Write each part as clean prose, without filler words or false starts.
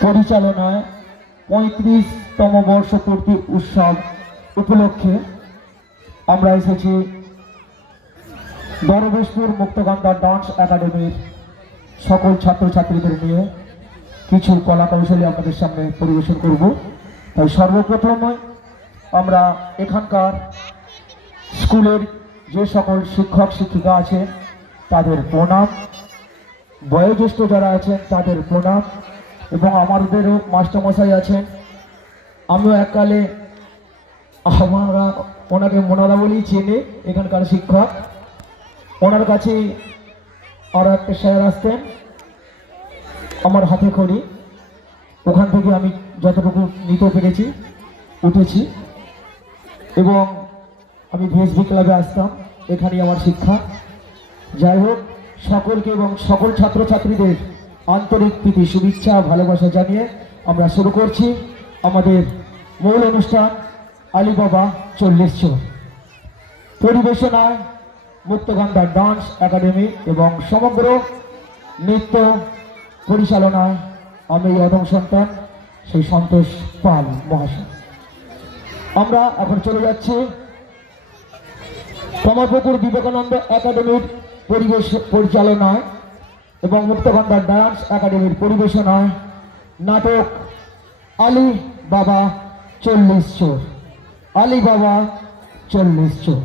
পরিচালনায় 35তম বর্ষপূর্তি উৎসব উপলক্ষে আমরা এসেছি দরবেশপুর মুক্তগন্ধা ডান্স একাডেমির সকল ছাত্রছাত্রীদের নিয়ে কিছু কলা কৌশলী আপনাদের সামনে পরিবেশন করব। তাই সর্বপ্রথমে আমরা এখানকার স্কুলের যে সকল শিক্ষক শিক্ষিকা আছেন তাদের প্রণাম, বয়োজ্যেষ্ঠ যারা আছেন তাদের প্রণাম, এবং আমাদেরও মাস্টারমশাই আছেন। আমিও এককালে আমরা ওনাকে মোনারা বলেই চেনে, এখানকার শিক্ষক। ওনার কাছে আরও একটা স্যার আসতেন আমার হাতে খড়ি, ওখান থেকে আমি যতটুকু নিতে পেরেছি উঠেছি, এবং আমি ভিএসবি ক্লাবে আসতাম, এখানেই আমার শিক্ষা। যাই হোক, সকলকে এবং সকল ছাত্রছাত্রীদের আন্তরিক প্রীতি শুভেচ্ছা ভালোবাসা জানিয়ে আমরা শুরু করছি আমাদের মূল অনুষ্ঠান আলিবাবা 40 চোর। পরিবেশনায় মুক্তগন্ধা ডান্স একাডেমি এবং সমগ্র নৃত্য পরিচালনায় আমি অদম সন্তান সেই সন্তোষ পাল মহাশয়। আমরা এখন চলে যাচ্ছি কমলপুকুর বিবেকানন্দ একাডেমির পরিবেশ পরিচালনায় এবং মুক্তগন্ধা ডান্স একাডেমির পরিবেশনায় নাটক আলি বাবা 40 চোর। আলি বাবা 40 চোর।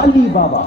আলি বাবা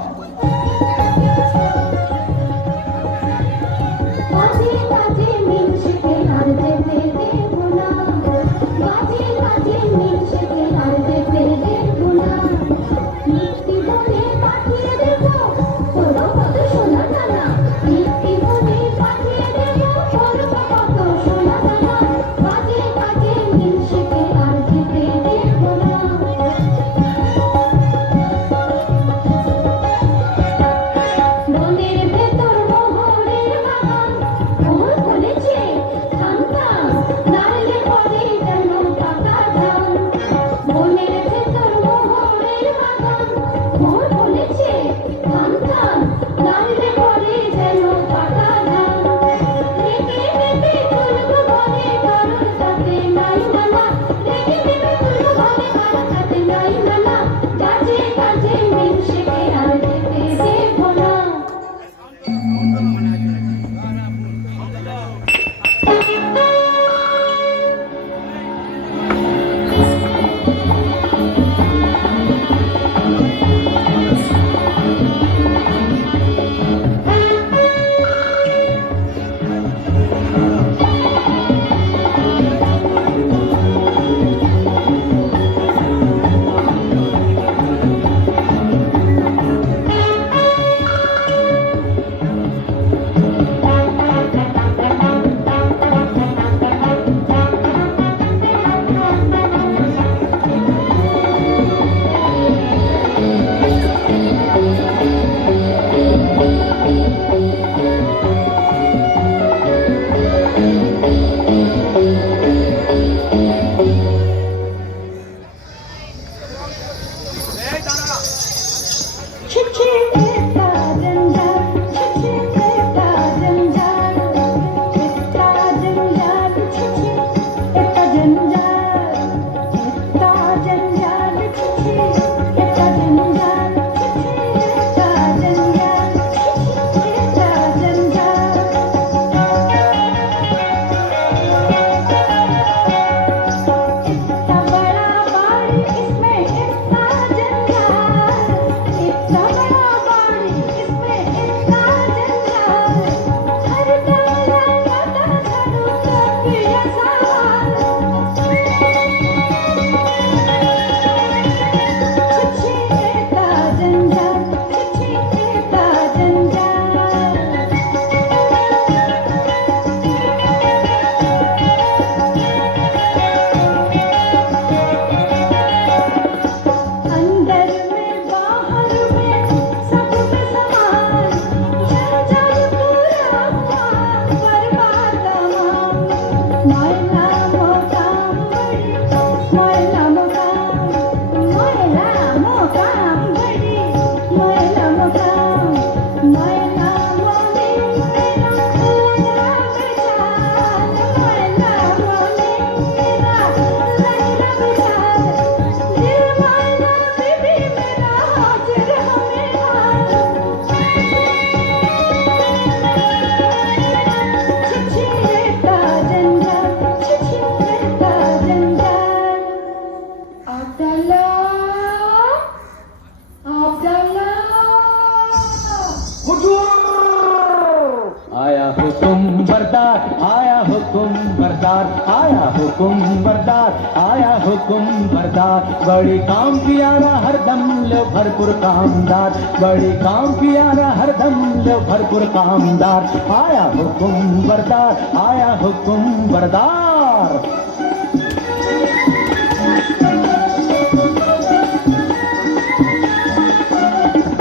हुकुम बरदार, बड़ी काम प्यारा हरदम लो भरपूर कामदार, बड़ी काम प्यारा हरदम लो भरपूर कामदार, आया हुकुम बरदार, आया हुकुम बरदार।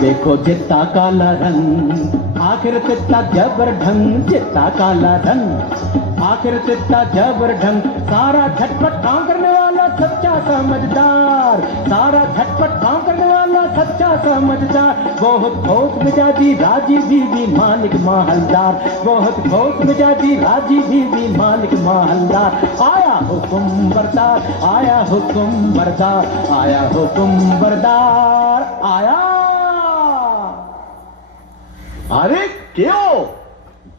देखो चित्ता काला रंग, आखिर चित्ता जबर ढंग, चित्ता काला रंग, आखिर चित्ता जबर ढंग, सारा झटपट काम करने वाला सच्चा समझदार, सारा झटपट काम करने वाला सच्चा समझदार, बहुत ठोस मिजाजी राजी बीवी मालिक माहलदार, बहुत ठोस मिजाजी राजी बीवी मालिक माहलदार, आया हुकुम बरदार, आया हुकुम बरदार, आया हुकुम बरदार, आया। আরে কেউ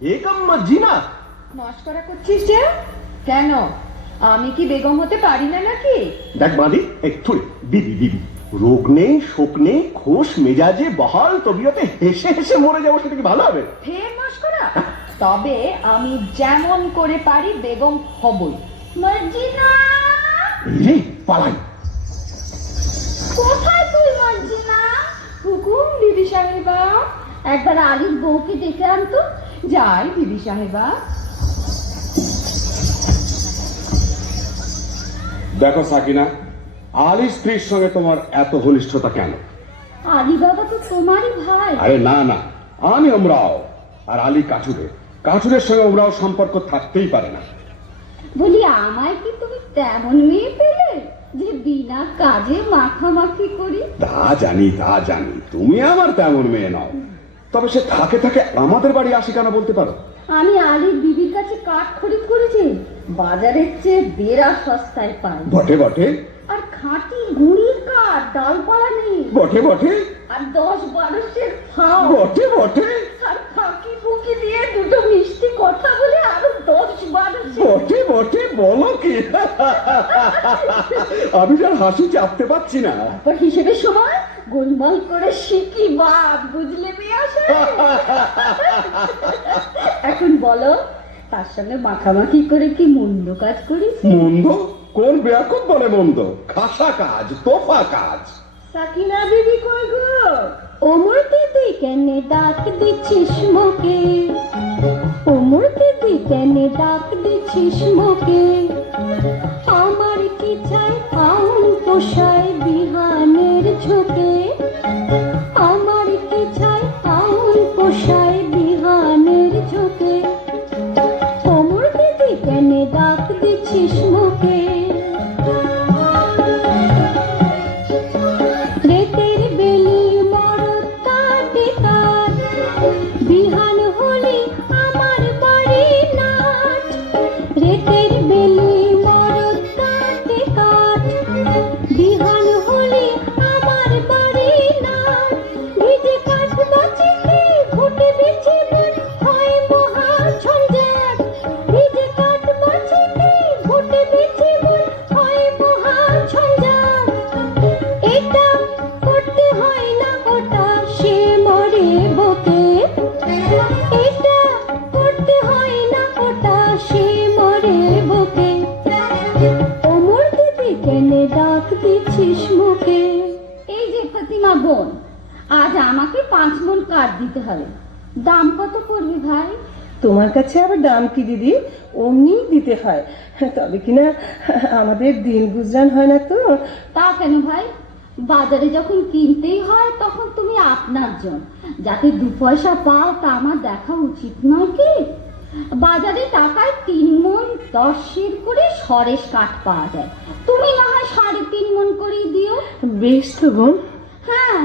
বেগম মজিনা মস্করা করছিস যে? কেন, আমি কি বেগম হতে পারি না নাকি? দেখ বাঁধি একটু বিবি বিবি, রোগ নেই শোক নেই, খোশ মেজাজে বহাল তবিয়তে হেসে হেসে মরে যাবো, সেটা কি ভালো হবে? ফের মস্করা? তবে আমি যেমন করে পারি বেগম হবই। মর্জিনা, এই রে পালাই। কোথায় তুই মর্জিনা? হুকুম বিবি সাহেবা, একবার আলীর বউকে ডেকে আনতো। যাই বিবি সাহেবা। দেখো সাকিনা, আলীর স্ত্রীর সঙ্গে তোমার এত ঘনিষ্ঠতা কেন? আলী বাবা তো তোমারই ভাই। আরে না না, আমি ওমরাও, আর আলী কাঠুরে, কাঠুরের সঙ্গে ওমরাও সম্পর্ক থাকতেই পারে না। বলি, আমায় কি তুমি তেমন মেয়ে পেলে যে বিনা কাজে মাখামাখি করি? তা জানি তা জানি, তুমি আমার তেমন মেয়ে নাও, তবে সে থাকে থাকে আমাদের বাড়ি আসি কেন বলতে পারো? আমি আলীর বিবির কাছে কাঠ খরিদ করেছি, বাজারের চেয়ে বেড়া সস্তায় পাই। বটে বটে, আর খাঁটি গুড়ির কাঠ, ডালপালা নেই। বটে বটে, আর 10-12 সের ফাও। বটে বটে, আর ফাঁকি ফুঁকি দিয়ে দুটো মিষ্টি কথা বলে আরো 10-12 সের। বটে বটে, বলো কি? আমি যার হাসি চাপতে পারছি না। তারপর হিসেবের সময় গোলমাল করে শিখি বাদ, বুঝলে মেয়ে আসে। এখন বলো, তার সঙ্গে মাখামাখি করে কি মন্দ কাজ করিস? মন্দ? কোন বেয়াকুব বলে মন্দ? খাসা কাজ, তোফা কাজ। সাকিনা বিবি কই গো? ওমর দিদি কেন ডাক দিচ্ছিস মোকে? ওমর দিদি কেন ডাক দিচ্ছিস মোকে? আমার কি চাই আউন পোষায় বিহানের ঝোঁকে? আমার কি চাই আউন পোষায় বিহানের ঝোঁকে? ওমর দিদি কেন ডাক দিচ্ছিস মোকে? রেতের বেলি মরদ কাটে কাঠ, বিহান হলে আমার বাড়ি নাচ। রেতের বেলি মরদ কাটে কাঠ, বিহান হলে আমার বাড়ি নাচ। ভিজে কাঠ বাঁচিতে ঘুটে বেছে মন হয় মহা ঝঞ্ঝাট। ভিজে কাঠ বাঁচিতে ঘুটে বেছে মন হয় মহা ঝঞ্ঝাট। এটা করতে হয় না ওটা, সে মরে বকে। এটা করতে হয় না ওটা, সে মরে বকে। ওমর দিদি কেন ডাক দিচ্ছিস মুখে? এই যে ফাতিমা বোন, আজ আমাকে 5 মণ কাঠ দিতে হবে। দাম কত পড়বে ভাই? তোমার কাছে আবার দাম কি দিদি, অমনি দিতে হয়, তবে কিনা আমাদের দিন গুজরান হয় না তো। তা কেন ভাই? বাজারে যখন কিনতেই হয় তখন তুমি আপনার জন, যাতে 2 পয়সা পাও তা আমার দেখা উচিত নয় কি? বাজারে টাকায় 3 মণ 10 সের করে সরেস কাঠ পাওয়া যায়, তুমি না হয় 3.5 মণ করেই দিও। বেশ তো বোন। হ্যাঁ,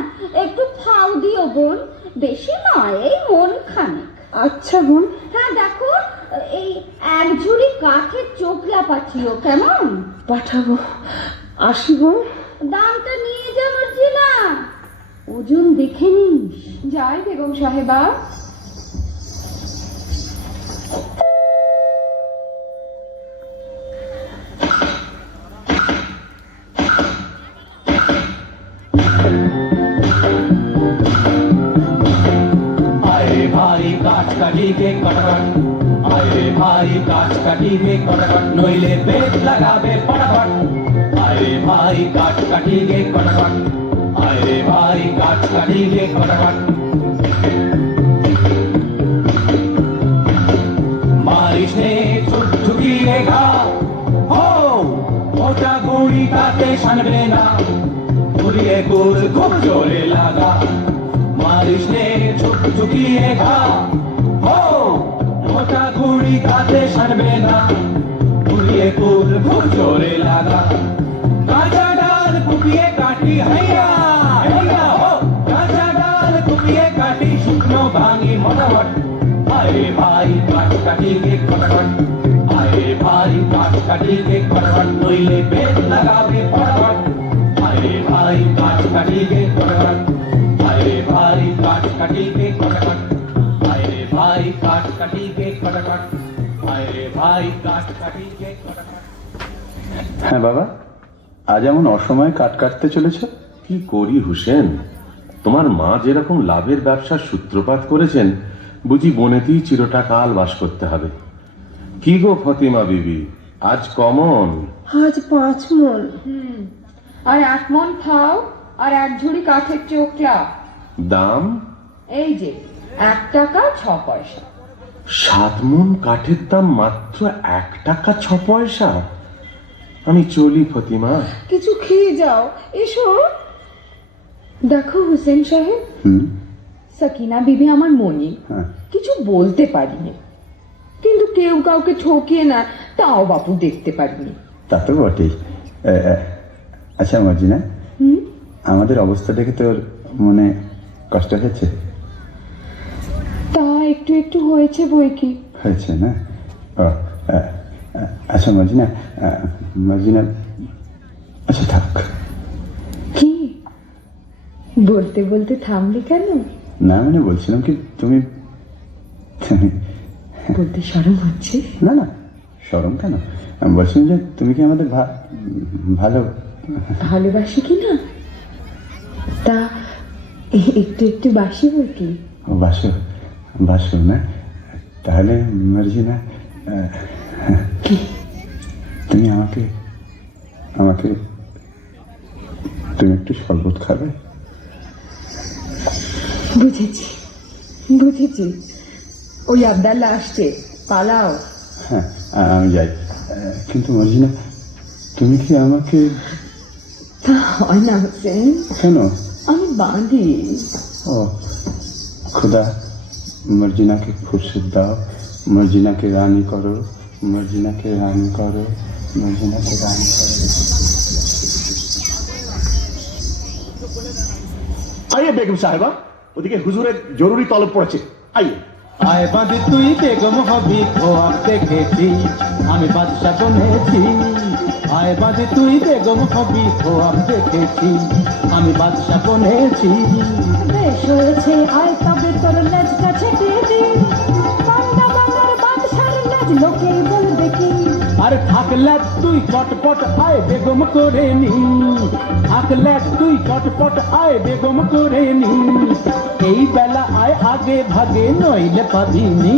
একটু ফাও দিও বোন, বেশি নয়, এই মন খানেক। আচ্ছা বোন। হ্যাঁ দেখো, এই 1 ঝুড়ি কাঠের চোখলা পাঠিও, কেমন? পাঠাবো। আসি বোন। দামটা নিয়ে যা মর্জিনা, ওজন দেখে নিস। যাই বেগম সাহেবা। आए भाई काट काटी के कटकट, आए भाई काट काटी के कटकट, नइले पेट लगाबे फटाफट। आए भाई काट काटेंगे कटकट, आए रे भाई काट काटेंगे कटकट। बारिश ने छुटछुटिए घा हो, मोटा गुड़ी काटे छनबे ना, गुड़िए गुड़ खूब जोरे लगा। बारिश ने छुटछुटिए घा हो, मोटा गुड़ी काटे छनबे ना, गुड़िए गुड़ खूब जोरे लगा। काचा डाल कुपिए काटी हैया हैया हो, काचा डाल कुपिए काटी शुक्नो भांगी मोटावट। आए भाई काट काटेंगे कटकट, आए भाई काट काटेंगे कटकट, नोइले पेट लगावे पटपट। आए भाई काट काटेंगे कटकट, आए भाई काट काटेंगे कटकट, आए भाई काट काटेंगे कटकट, आए भाई काट काटेंगे कटकट। হ্যাঁ বাবা, আজ এমন অসময়ে কাট কাটতে চলেছ? কি করি হুসেন, তোমার মা যেরকম লাভের ব্যবসার সূত্রপাত করেছেন, বুঝি বনেতেই চিরটা কাল বাস করতে হবে। কি গো ফতিমা বিবি, আজ কমন? আজ 5 মণ। আর 1 মণ খাও আর 1 ঝুড়ি কাঠের চোখলা। দাম? এই যে 1 টাকা 6 পয়সা। 7 মণ কাঠের দাম মাত্র 1 টাকা 6 পয়সা? আমি চলি ফতিমা। কিছু খেয়ে যাও, এসো। দেখো হুসেন সাহেব, সাকিনা বিবি আমার মনি, কিছু বলতে পারিনি, কিন্তু কেউ কাউকে ঠকিয়ে না তাও বাপু দেখতে পারিনি। তা তো বটেই। আচ্ছা মর্জিনা, আমাদের অবস্থা দেখে তোর মনে কষ্ট হয়েছে? তা একটু একটু হয়েছে বই কি। হয়েছে না? ও আচ্ছা মর্জিনা, মর্জিনা, আচ্ছা থাক। কি বলতে বলতে থামলি কেন? না মানে বলছিলাম কি, তুমি বলতে শরম হচ্ছে? না না, শরম কেন? আমি বলছিলাম যে তুমি কি আমাদের ভালো ভালোবাসি কি না, তা একটু একটু বাসি বই কি। বাসো বাসো না? তাহলে মর্জিনা, কি? তুমি আমাকে তুমি একটু শরবত খাবে? বুঝেছি বুঝেছি, ওই আবদাল্লা আসছে, পালাও। হ্যাঁ আমি যাই, কিন্তু মর্জিনা তুমি কি আমাকে? তা হয় না হোসেন, কেন? আমি বাঁধি। ও খুদা, মর্জিনাকে ফুরসত দাও, মর্জিনাকে রানী করো, মর্জিনাকে রানী করো, মর্জিনাকে রানী করো। আইয়ে বেগম সাহেবা, ওদিকে হুজুরের জরুরি তলব পড়েছে, আইয়ে। আয় বাঁধি তুই বেগম হবি খোয়াব দেখেছি, আমি বাদশা বনেছি। আয় বাঁধি তুই বেগম হবি খোয়াব দেখেছি, আমি বাদশা বনেছি। বেশ হয়েছে, আয় তবে তোর লেজটা ছেটে দে, বাংলা বাংলার বাদশার লেজ লোকেই বলবে কি। আরে থাকলে তুই চটপট আয় বেগম করে নি, থাকলে তুই চটপট আয় বেগম করে নি। এই বেলা আয় আগে ভাগে, নইলে পাবিনি।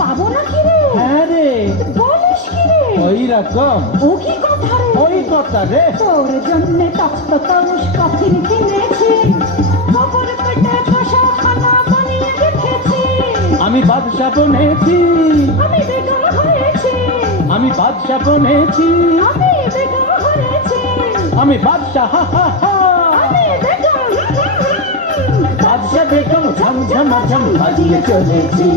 পাবো না কি রে? হ্যাঁ রে, বলিস কি রে? ওই রকম, ও কি কথা রে? ওই কথা রে। তোর জন্যে তপ্ত তরুষ কফিন কিনেছি, খবর পেটে কষা খানা বানিয়ে রেখেছি। আমি বাদশা বনেছি, আমি বেগম হয়েছি, আমি বাদশা বনেছি, আমি বেগম হয়েছি, আমি বাদশা। হা হা হা, আমি বেগম। বাদশা বেগম ঝমঝমাঝম বাজিয়ে চলেছি,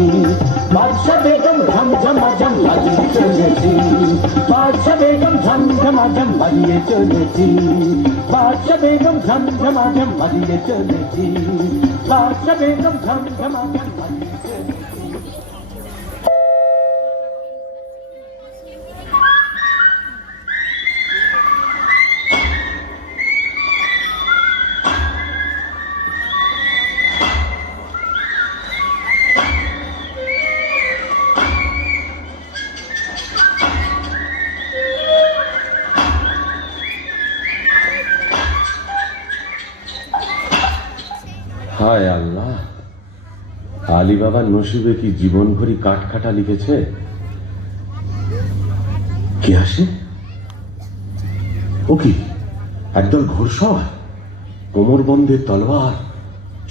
বাদশা বেগম ঝমঝমাঝম বাজিয়ে চলেছি, বাদশা বেগম ঝমঝমাঝম বাজিয়ে চলেছি, বাদশা বেগম ঝমঝমাঝম বাজিয়ে চলেছি, বাদশা বেগম ঝমঝমাঝম বাজিয়ে চলেছি। হায় আল্লাহ, আলী বাবার নসিবে কি জীবন ভরি কাঠ কাটা লিখেছে। কে আসে? ও কি একদল ঘোড়সওয়ার, কোমরবন্ধে তলোয়ার,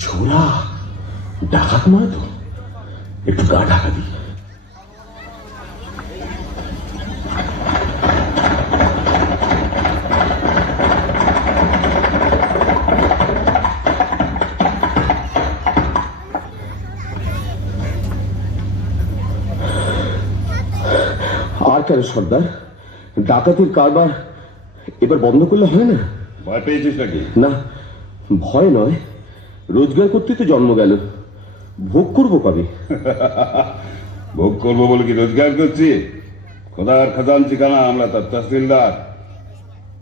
ছোরা, ডাকাত নয় তো? একটু গা ঢাকা দিই। আর কেন সর্দার, ডাকাতির কারবার এবার বন্ধ করলে হয় না? ভয় পেয়েছিস নাকি? না, ভয় নয়, রোজগার করতে তো জন্ম গেল, ভোগ করবো কবে? ভোগ করবো বলে কি রোজগার করছি? খোদার খাজানচি খানা, আমরা তার তহসিলদার।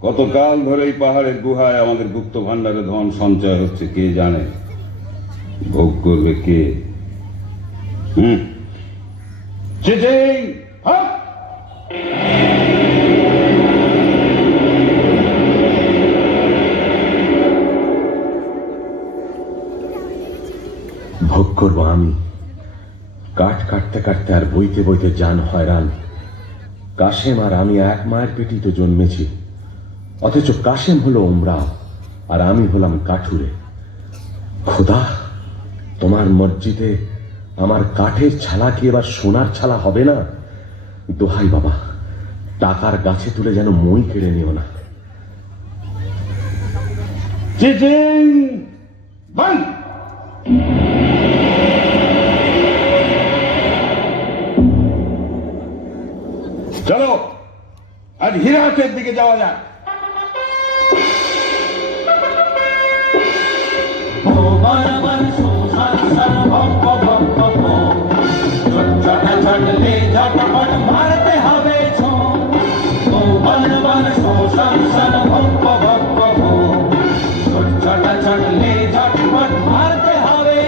কতকাল ধরে এই পাহাড়ের গুহায় আমাদের গুপ্ত ভান্ডারে ধন সঞ্চয় হচ্ছে কে জানে। ভোগ করবে কে? চিচিং! হাট! ভোগ করব আমি। কাঠ কাটতে কাটতে আর বইতে বইতে জান হয়রান। কাশেম আর আমি এক মায়ের পেটেই তো জন্মেছি, অথচ কাশেম হলো ওমরাও আর আমি হলাম কাঠুরে। খোদা, তোমার মসজিদে আমার কাঠের ছালা কি এবার সোনার ছালা হবে না? দোহাই বাবা, টাকার গাছে তুলে যেন মই কেড়ে নিও না। চিচিং! বন্ধ! চলো আজ হীরাহাটের দিকে যাওয়া যাক। মারতে হবে ছটলে ঝটপট মারতে হবে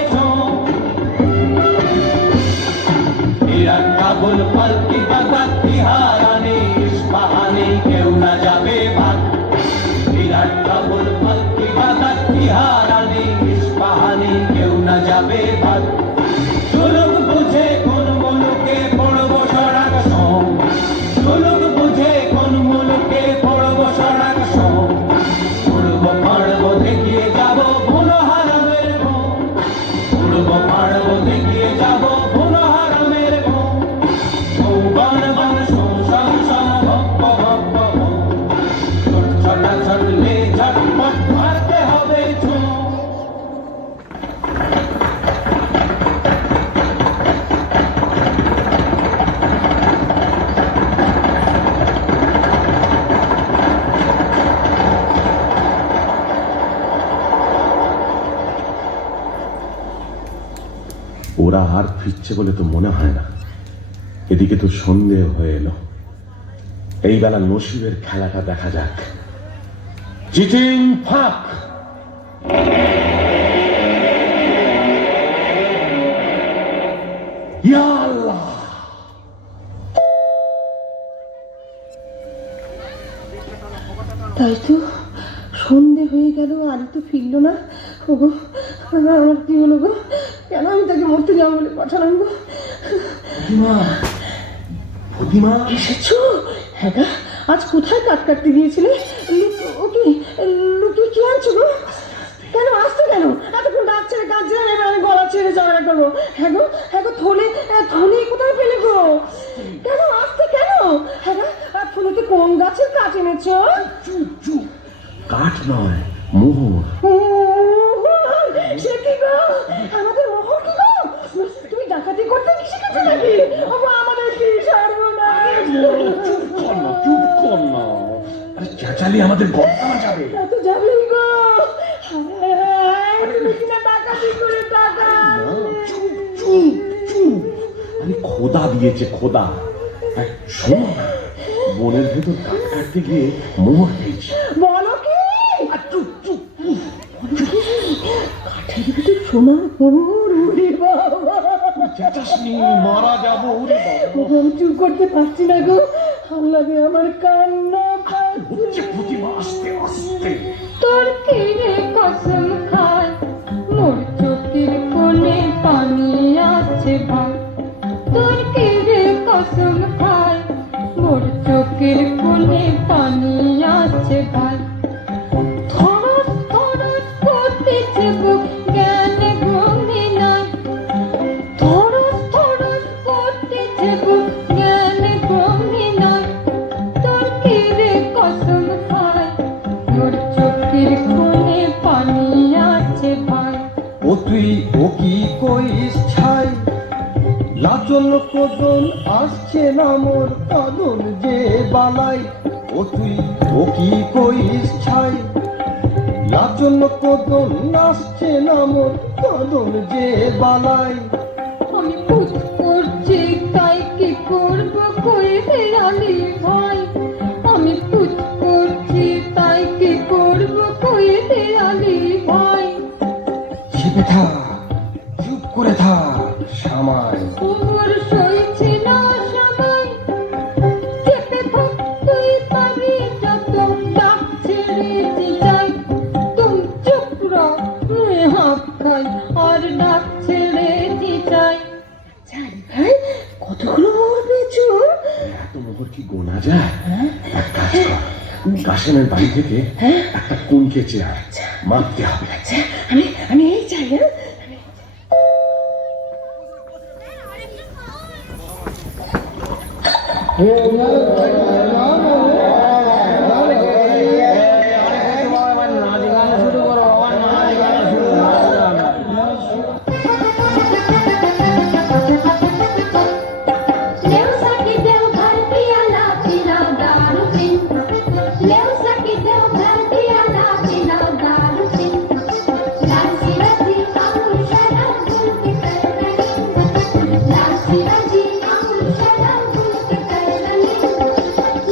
কাবুল পালকি বাগাত বিহারানি ইস্পাহানি কেউ না যাবে ভাগ। বিরাট কাবুল পালকি বাগাত বিহারানি ইস্পাহানি কেউ না যাবে ভাগ। সুলুক বুঝে কোন মুলুকে পড়বো সড়াক সোম, সুলুক বুঝে কোন মুলুকে পড়বো সড়াক সোম। উড়বো পাড়বো দেখিয়ে যাবো ভুলো হারামের ঘুম, উড়বো পাড়বো দেখিয়ে যাবো ভুলো হারামের ঘুম। বন বন শোষণ ভক্ত ভক্ত ছটা ছটলে ঝটপট মারতে হবে ঝুম। ওরা আর ফিরছে বলে তো মনে হয় না। এদিকে তো সন্দেহ হয়ে এলো। এই বেলা নসিবের খেলাটা দেখা যাক। চিটিং ফাঁক! ইয়া আল্লাহ! তাই তো, সন্ধে হয়ে গেল, আরও তো ফিরলো না। ওগো, আমার কি হলো গো? কেন আমি তাকে মরতে যাবো বলে পাঠালাম গো? ফতিমা, এসেছো? হ্যাঁ গা, আজ কোথায় কাট কাটতে গিয়েছিলে? ওকে লুকিয়ে কি আনছো গো? কেন আসতে কেন? এতক্ষণ ডাক ছেড়ে কাঁদছিলাম, এবার আমি গলা ছেড়ে ঝগড়া করবো? হ্যাঁ গো থলে কোথায় ফেলে গো? কেন আসতে কেন? হ্যাঁ গা, আর থলেতে কোন গাছের কাঠ এনেছো? কাঠ নয়, মোহর। সে কি গো? আমাদের মোহর কি গো? তুমি ডাকাতি করতে কি শিখেছো নাকি? আমাদের কি সর্বনাশ! চেঁচালি আমাদের গন্ডা যাবে। এত যাবেন গো? তুমি কিনা ডাকাতি করে টাকা আরে খোদা দিয়েছে, খোদা। শোনো না, বনের ভেতর কাঠ কাটতে গিয়ে মোহর পেয়েছি। বলো কি? কাঠের ভিতর সোনার মোহর! ওরে বাবা, মারা যাবো। আমি চুপ করতে পারছি না গো, আল্লাহে আমার কান্না পাচ্ছে। আস্তে আস্তে। তোর কিরে কসম খায় মোর চোখের কোণে পানি আছে ভাই। তোর কিরে কসম খায় মোর চোখের কোণে পানি আছে ভাই। তুই ও কি কইস ছাই লাচন কোদন আসছে না মোর কদন যে বালাই ও তুই ও কি কইস ছাই লাচন কোদন আসছে না মোর কদন যে বালাই আমি পুত করছি তাই কি করব কইতে আলি ভাই আমি পুত করছি তাই কি করব কইতে আলি ভাই চেপে থাক চুপ করে থাক সামাই ওর সইছে না সবাই চেপে থাক তুই পাবি যত ডাক ছেড়ে যাই তুম চুপ রহ মুই হাত খাই আর ডাক ছেড়ে চাই জানি ভাই কতগুলো মোহর পেয়েছো এত মোহর কি গোনা যায়? এক কাজ কর, কাশেমের বাড়ি থেকে একটা কুনকে চেয়ার মাপতে হবে। আমি এই চাই হ্যাঁ लेव सखी देव घर पियाला पिलाओ दारू पिन लेव सखी देव घर पियाला पिलाओ दारू पिन लासी रजी अमूल शराब गुल के करनी लासी रजी अमूल शराब गुल के करनी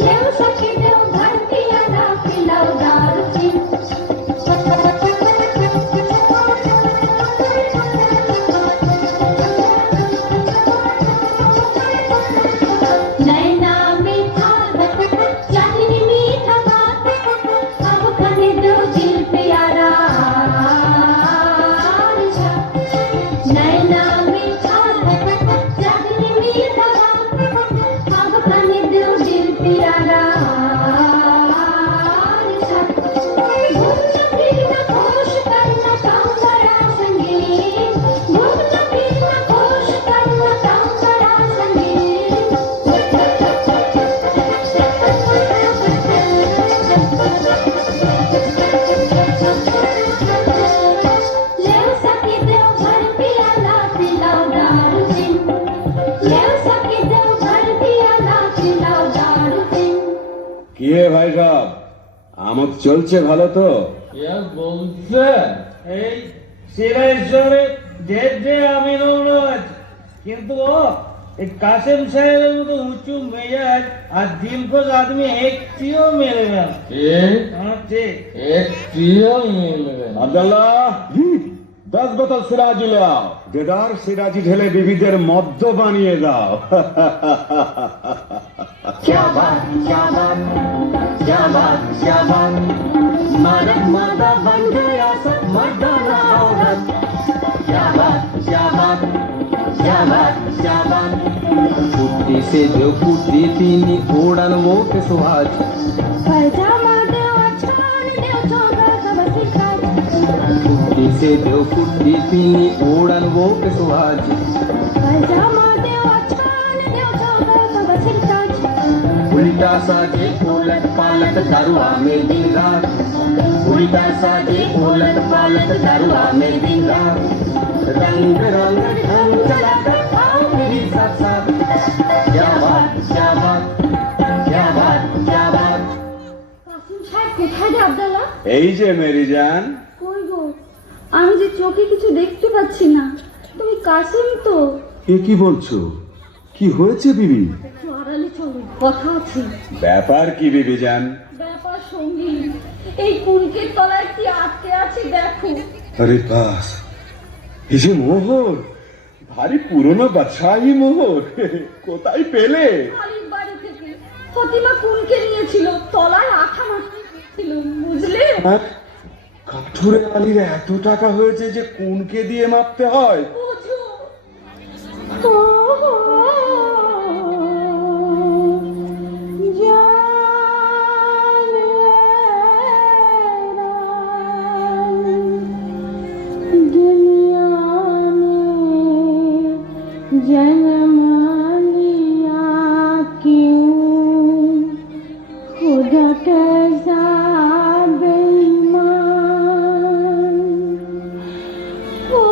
लेव सखी देव घर पियाला पिलाओ दारू पिन नैना मीठा चांदनी मीठा बात अब खाने दो दिल प्यारा नैना मीठा चांदनी मीठा बात अब खाने दो दिल प्यारा घूमना फिरना खुश करना काम बड़ा संगीन घूमना फिरना खुश करना काम बड़ा संगीन लेव सखी देव घर पियाला पिलाओ दारू पिन लेव सखी देव घर पियाला पिलाओ दारू पिन কি হে ভাই সাহেব, আমোদ চলছে ভালো তো? বলছে এই সিরাইশ্বরে যে আমি নৌরাজ কিন্তু ও এই কাসেম সাহেবের মতো উঁচু মেজাজ আর দিলখোশ আদমি একটিও মেলবে না হ্যাঁ ঠিক একটিও মেলবে না আব্দুল্লাহ, 10 বোতল সিরাজি লাও। দেদার সিরাজি ঢেলে বিবিদের মদ্য বানিয়ে দাও। क्या बात क्या बात क्या बात क्या बात मर्द मादा बन गया सब मर्दाना औरत क्या बात क्या बात क्या बात क्या बात कुत्ती से जो कुत्ती तीनी ओड़न वो के सुहाज पैजामा देव छान देव चौगा सब सिखाज कुत्ती से जो कुत्ती तीनी ओड़न वो के सुहाज पैजामा देव छान देव चौगा सब सिखाज उल्टा साजे उलट पालट दरुआ में दिन रात उल्टा साजे उलट पालट दरुआ में दिन रात रंग रंग ढंग चलाकर आओ मेरी साथ साथ क्या बात क्या बात क्या बात क्या बात কাসিম সাহেব কোথায় রে আব্দুল্লাহ এই যে মেরি জান, কই গো আমি যে চোখে কিছু দেখতে পাচ্ছি না তুমি কাসিম তো এ কি বলছো? কি হয়েছে বিবি? একটু আড়ালে চলো কথা আছে ব্যাপার কি বিবি জান? ব্যাপার সঙ্গী এই কুলকের তলায় কি আটকে আছে দেখো আরে বাস, এই যে মোহর, ভারী পুরনো বাদশাহী মোহর, কোথায় পেলে? আলির বাড়ি থেকে ফতিমা কুলকে নিয়েছিল তলায় আঠা মাখিয়েছিল বুঝলে আর কাঠুরে আলীর এত টাকা হয়েছে যে কোনকে দিয়ে মাপতে হয়? বুঝো जनमानिया क्यों खुदा कैसा बेईमान ओ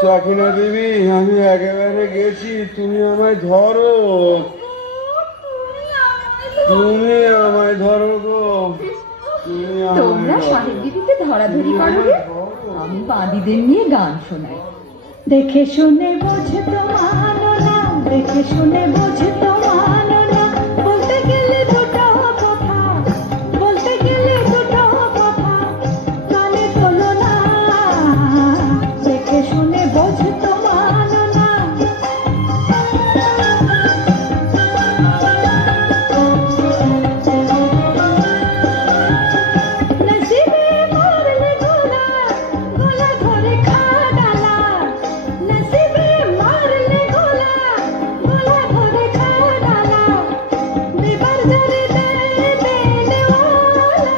সাকিনা দেবী, আমি একেবারে গেছি, তুমি আমায় ধরো, তুমি আমায় ধরো গো, তুমি তোমরা সাহেব দিদিকে ধরাধরি করো রে, আমি বাঁদিদের নিয়ে গান শোনাই। দেখে শুনে বোঝে তো মানো না, দেখে শুনে বোঝে তো মানো না, বলতে গেলে দুটো কথা, বলতে গেলে দুটো কথা, কানে তোলো না, দেখে শুনে বোঝে তো মানো না। নসিবে মারলে গোলা, গোলা ধরে খা ডালা, নসিবে মারলে গোলা, গোলা ধরে খা ডালা, দেবার যারে দেয় দেওয়ালা,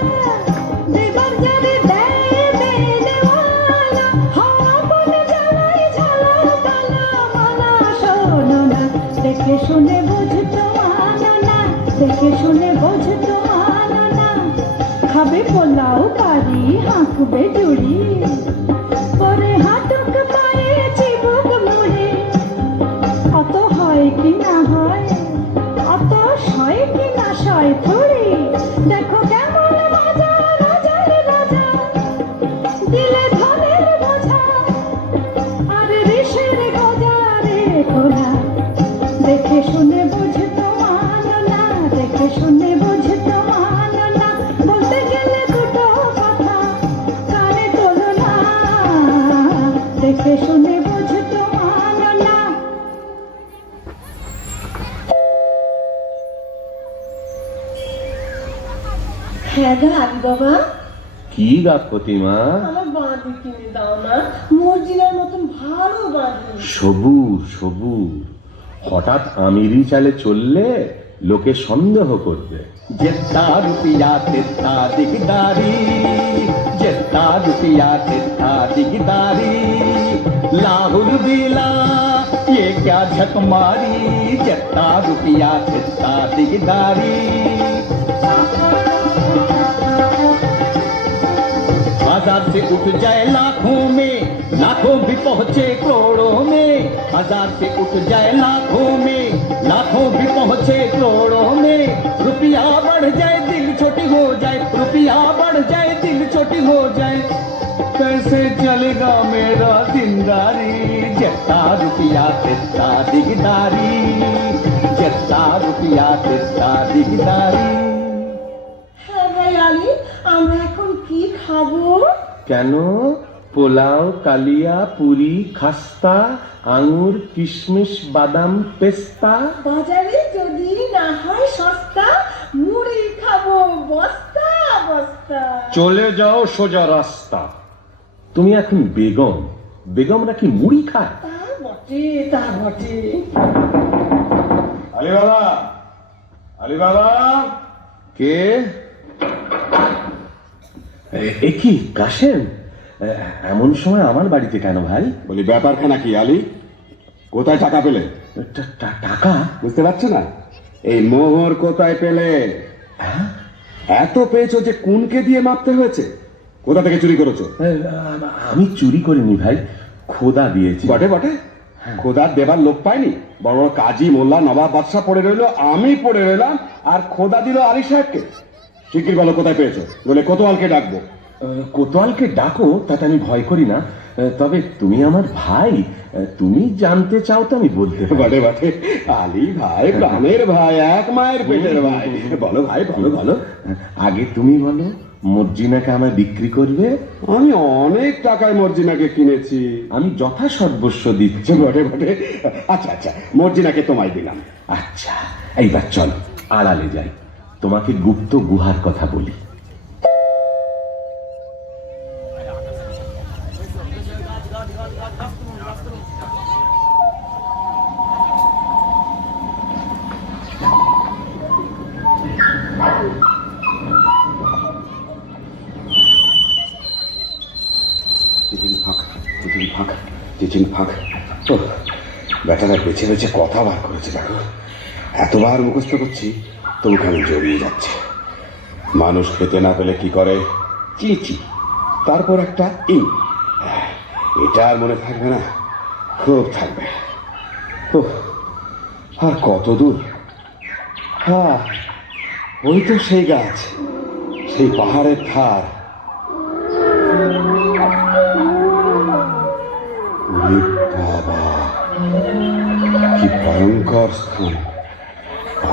দেবার যারে দেয় দেওয়ালা, হাওয়া বনে জ্বালাই ঝালা তালা, মানা শোনো না, দেখে শুনে বুঝতো মানো না, দেখে শুনে বুঝতো মানো না। খাবে পোলাও কারি, হাঁকবে জুড়ি, পরে হাঁটুক পায়ে চিবুক মুড়ি, অত হয় কি না হয়, অত সয় কি না সয় থুড়ি, দেখো কেমন মজা রাজার রাজা, দিলে ধনের বোঝা, আর ঋষের গজা রে খোলা, দেখে শুনে বুঝতো মানো না, দেখে শুনে বুঝতো মানো না, বলতে গেলে দুটো কথা, কানে তোলো না, দেখে শুনে বুঝতো মানো না। হ্যাঁ গা আলি বাবা, কি গা ফতিমা? আমার বাঁধি কিনে দাও না, মর্জিনার মতন ভালো বাঁধি। সবুর সবুর, হঠাৎ আমিরি চালে চললে লোকে সন্দেহ করবে। जितना रुपया तितना दिगदारी, जितना रुपया तितना दिगदारी, लाहुल बीला ये क्या झक मारी, जितना रुपया तितना दिगदारी। हजार से उठ जाए लाखों में, लाखों भी पहुंचे करोड़ों में, हजार से उठ जाए लाखों में, लाखों भी पहुंचे करोड़ों में, रुपया बढ़ जाए दिल छोटी हो जाए, रुपया बढ़ जाए दिल छोटी हो जाए, कैसे चलेगा मेरा दिनदारी, जितना रुपया तितना दिगदारी, जितना रुपया तितना दिगदारी। হ্যাঁ ভাই আলি, আমরা এখন কি খাবো? কেন? পোলাও, কালিয়া, পুরি, খাস্তা, আঙুর, কিশমিশ, বাদাম, পেস্তা। বাজারে যদি না হয় সস্তা, মুড়ি খাবো বস্তা বস্তা। চলে যাও সোজা রাস্তা। তুমি এখন বেগম, বেগমরা কি মুড়ি খায়? তা বটে, তা বটে। আলিবাবা, আলিবাবা, কে? এ কি কাশেম? এমন সময় আমার বাড়িতে কেন ভাই? বলি ব্যাপারখানা কি আলী? কোথায় টাকা পেলে? টাকা? বুঝতে পারছো না? এই মোহর কোথায় পেলে? এত পেয়েছো যে কুনকে দিয়ে মাপতে হয়েছে? কোথা থেকে চুরি করেছো? আমি চুরি করিনি ভাই, খোদা দিয়েছি। বটে বটে, খোদার দেবার লোক পায়নি, বড় বড় কাজী, মোল্লা, নবাব, বাদশাহ পড়ে রইলো, আমি পড়ে রইলাম, আর খোদা দিল আলী সাহেবকে। শিগগির বলো কোথায় পেয়েছো, বলে কোতোয়ালকে ডাকবো। কোতোয়ালকে ডাকো, তাতে আমি ভয় করি না, তবে তুমি আমার ভাই, তুমি জানতে চাও তো আমি বলতে পারি। বটে বটে, আলী ভাই প্রাণের ভাই, এক মায়ের পেটের ভাই, বলো ভাই বলো বলো। আগে তুমি বলো, মর্জিনাকে আমায় বিক্রি করবে? আমি অনেক টাকায় মর্জিনাকে কিনেছি। আমি যথাসর্বস্ব দিচ্ছি। বটে বটে, আচ্ছা আচ্ছা, মর্জিনাকে তোমায় দিলাম। আচ্ছা, এইবার চলো আড়ালে যাই, তোমাকে গুপ্ত গুহার কথা বলি। চিচিং ফাঁক, তো বেটারা বেছে বেছে কথা বার করেছে দেখো। এতবার মুখস্থ করছি তবু কেন জড়িয়ে যাচ্ছে। মানুষ খেতে না পেলে কি করে, চিচি, তারপর একটা ইং। এটা আর মনে থাকবে না, খুব থাকবে। ওহ, আর কত দূর? হ্যাঁ, ওই তো সেই গাছ, সেই পাহাড়ের ধার। ওরে বাবা, কি ভয়ঙ্কর স্থান!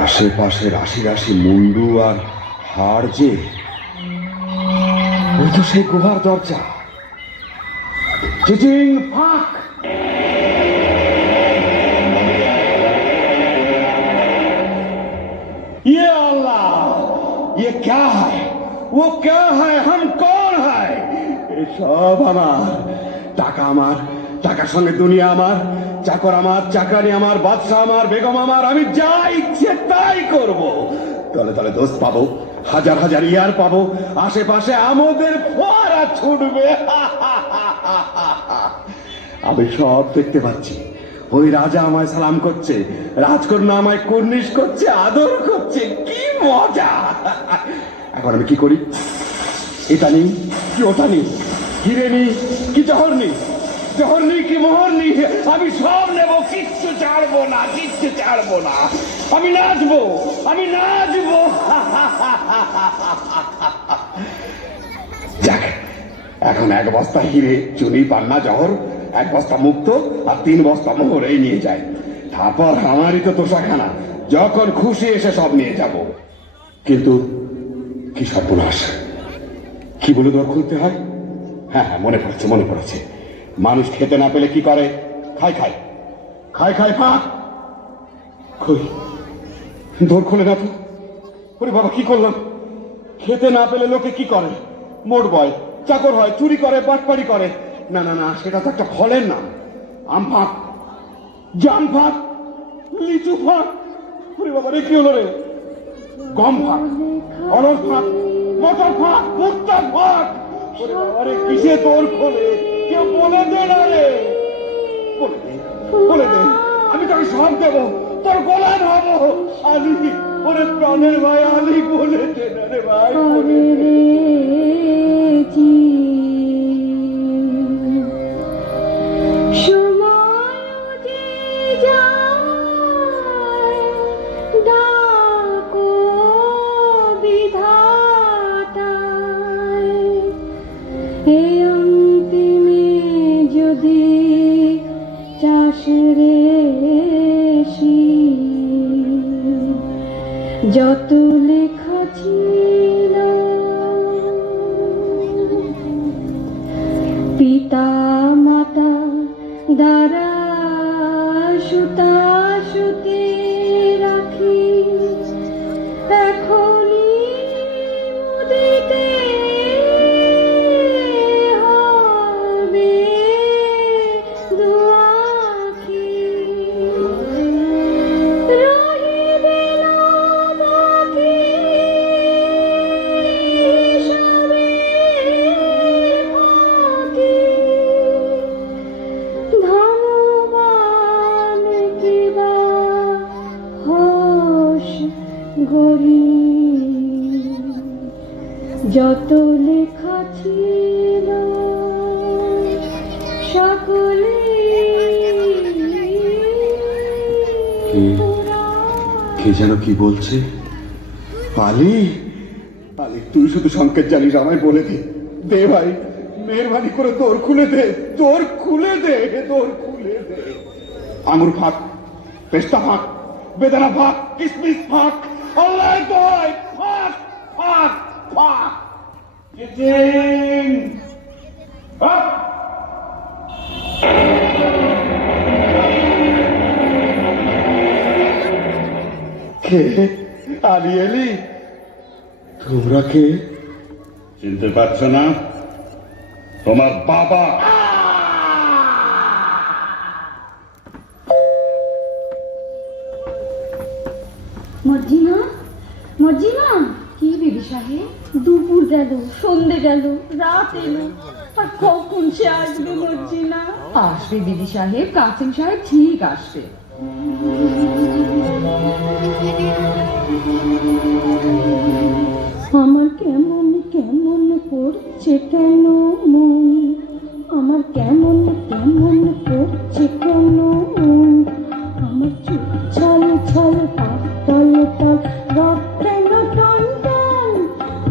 আশেপাশে রাশি রাশি মুন্ডু আর হাড় যে। ওই তো সেই গুহার দরজা। চিচিং ফাক! ये अल्लाह, ये क्या है? वो क्या है? हम कौन है? ये সব আমার। টাকা আমার, টাকার সঙ্গে দুনিয়া আমার, চাকর আমার, চাকরানি আমার, বাদশাহ আমার, বেগম আমার। আমি যা ইচ্ছে তাই করব। তলে তলে দোস্ত পাবো, হাজার হাজার ইয়ার পাবো, আশেপাশে আমাদের ফোয়ারা ছুটবে। আমি সব দেখতে পাচ্ছি। ওই রাজা আমায় সালাম করছে, রাজকন্যা আমায় কুর্নিশ করছে, আদর করছে। কি মজা! এখন আমি কি করি? এটা নেই কি ওটা নেই, হিরে নেই কি জহর নেই, জহর নেই কি মোহর নেই, আমি সব নেব, কিচ্ছু ছাড়বো না, কিচ্ছু ছাড়বো না। আমি নাচবো, আমি নাচবো। যাক, এখন 1 বস্তা হিরে, চুনি, পান্না, জহর, 1 বস্তা মুক্ত আর 3 বস্তা মোহর এই নিয়ে যায়। তারপর আমারই তো তোষাখানা, যখন খুশি এসে সব নিয়ে যাব। কিন্তু কি সর্বনাশ! কি বলে দর খুলতে হয়? হ্যাঁ হ্যাঁ, মনে পড়েছে, মনে পড়েছে। মানুষ খেতে না পেলে কি করে? খায় খায় খায় খায় ফাঁক। কই, দোর খুলে না তো। ওরে বাবা, কি করলাম! খেতে না পেলে লোকে কি করে? মোট বয়, চাকর হয়, চুরি করে, বাটপাড়ি করে। না না না, সেটা তো একটা ফলের নাম। আম ফাঁক, জাম ফাঁক, লিচু ফাঁক। ওরে বাবা রে, কি হলো রে? গম ফাঁক, অরল ফাঁক, মটর ফাঁক, ভুট্টা ফাঁক। ওরে বাবা রে, কিসে তোর খোলে? কেউ বলে দে না রে, বলে দে, বলে দে। আমি তোকে সব দেবো, তোর গোলাম হবো। আলী, ওরে প্রাণের ভাই আলী, বলে দে না রে ভাই, বলে দে। যত লেখা ছিল পিতা মাতা দ্বারা সুতা সুতে রাখি, এখনই মুদিতে হবে দুয়াখি। রহিবে না বাকি সবের ফাঁকি, ধনবান কিবা হোস গরিব, যত লেখা ছিল সকলে কে যেন কি বলছে? আলী, আলী, তুই শুধু সংকেত জানিস, আমায় বলে দে। দে ভাই, মেহরবানি করে দোর খুলে দে, দোর খুলে দে, দোর খুলে দে। আঙুর ফাঁক, পেস্তা ফাঁক, বেদানা ফাঁক, কিসমিস ফাঁক, আল্লাহ দোহাই, ফাঁক ফাঁক ফাঁক। চিচিং ফাঁক। কে? আলী এলি? তোমরা কে? চিনতে পারছো না? তোমার বাবা। মর্জিনা, মর্জিনা। কি বিবি সাহেব? দুপুর গেল, সন্ধে গেল, রাত এলো, আর কখন সে আসবে মর্জিনা? আসবে বিবি সাহেব, কাসিম সাহেব ঠিক আসবে। আমার কেমন কেমন করছে কেন মন, আমার কেমন কেমন করছে কেন মন, আমার চোখ ছল ছল পাতল টল রক কেন টন টন,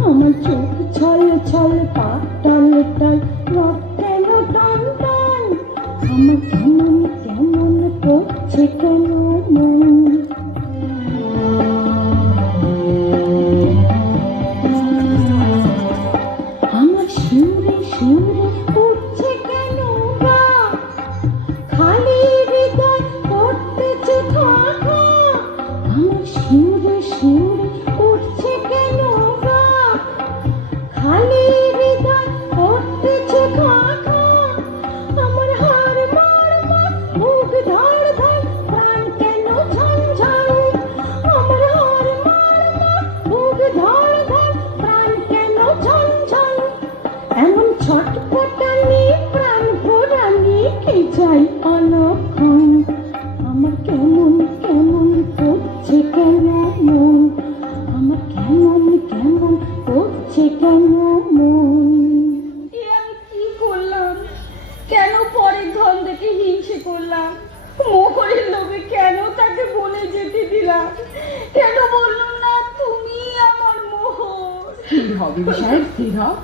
আমার চোখ ছল ছল পাতল টল রক কেন টন টন, আমার কেমন কেমন করছে কেন মন। আমার শিউরে শিউরে উঠছে কেন গা, খালি হৃদয় করতেছে ঠাঠা, আমার শিউরে শিউরে উঠছে কেন গা, খালি হৃদয় করতেছে ঠাঠা, আমার হাড় মার মার মুখ ধর ধর প্রাণ কেন ঝনঝন, আমার হাড় মার মার মুখ ধর ধর প্রাণ কেন ঝনঝন, এমন ছটপটানি প্রাণ পোড়ানি কি চাই অলক্ষণ, আমার কেমন কেমন করছে কেন মন, আমার কেমন কেমন করছে কেন মন। আমি কি করলাম, কেন পরের ধন দেখে হিংসে করলাম, মোহরের লোভে কেন তাকে বলে যেতে দিলাম, কেন বললাম না তুমি আমার মোহর। স্থির হও বিবি সাহেব, স্থির হও।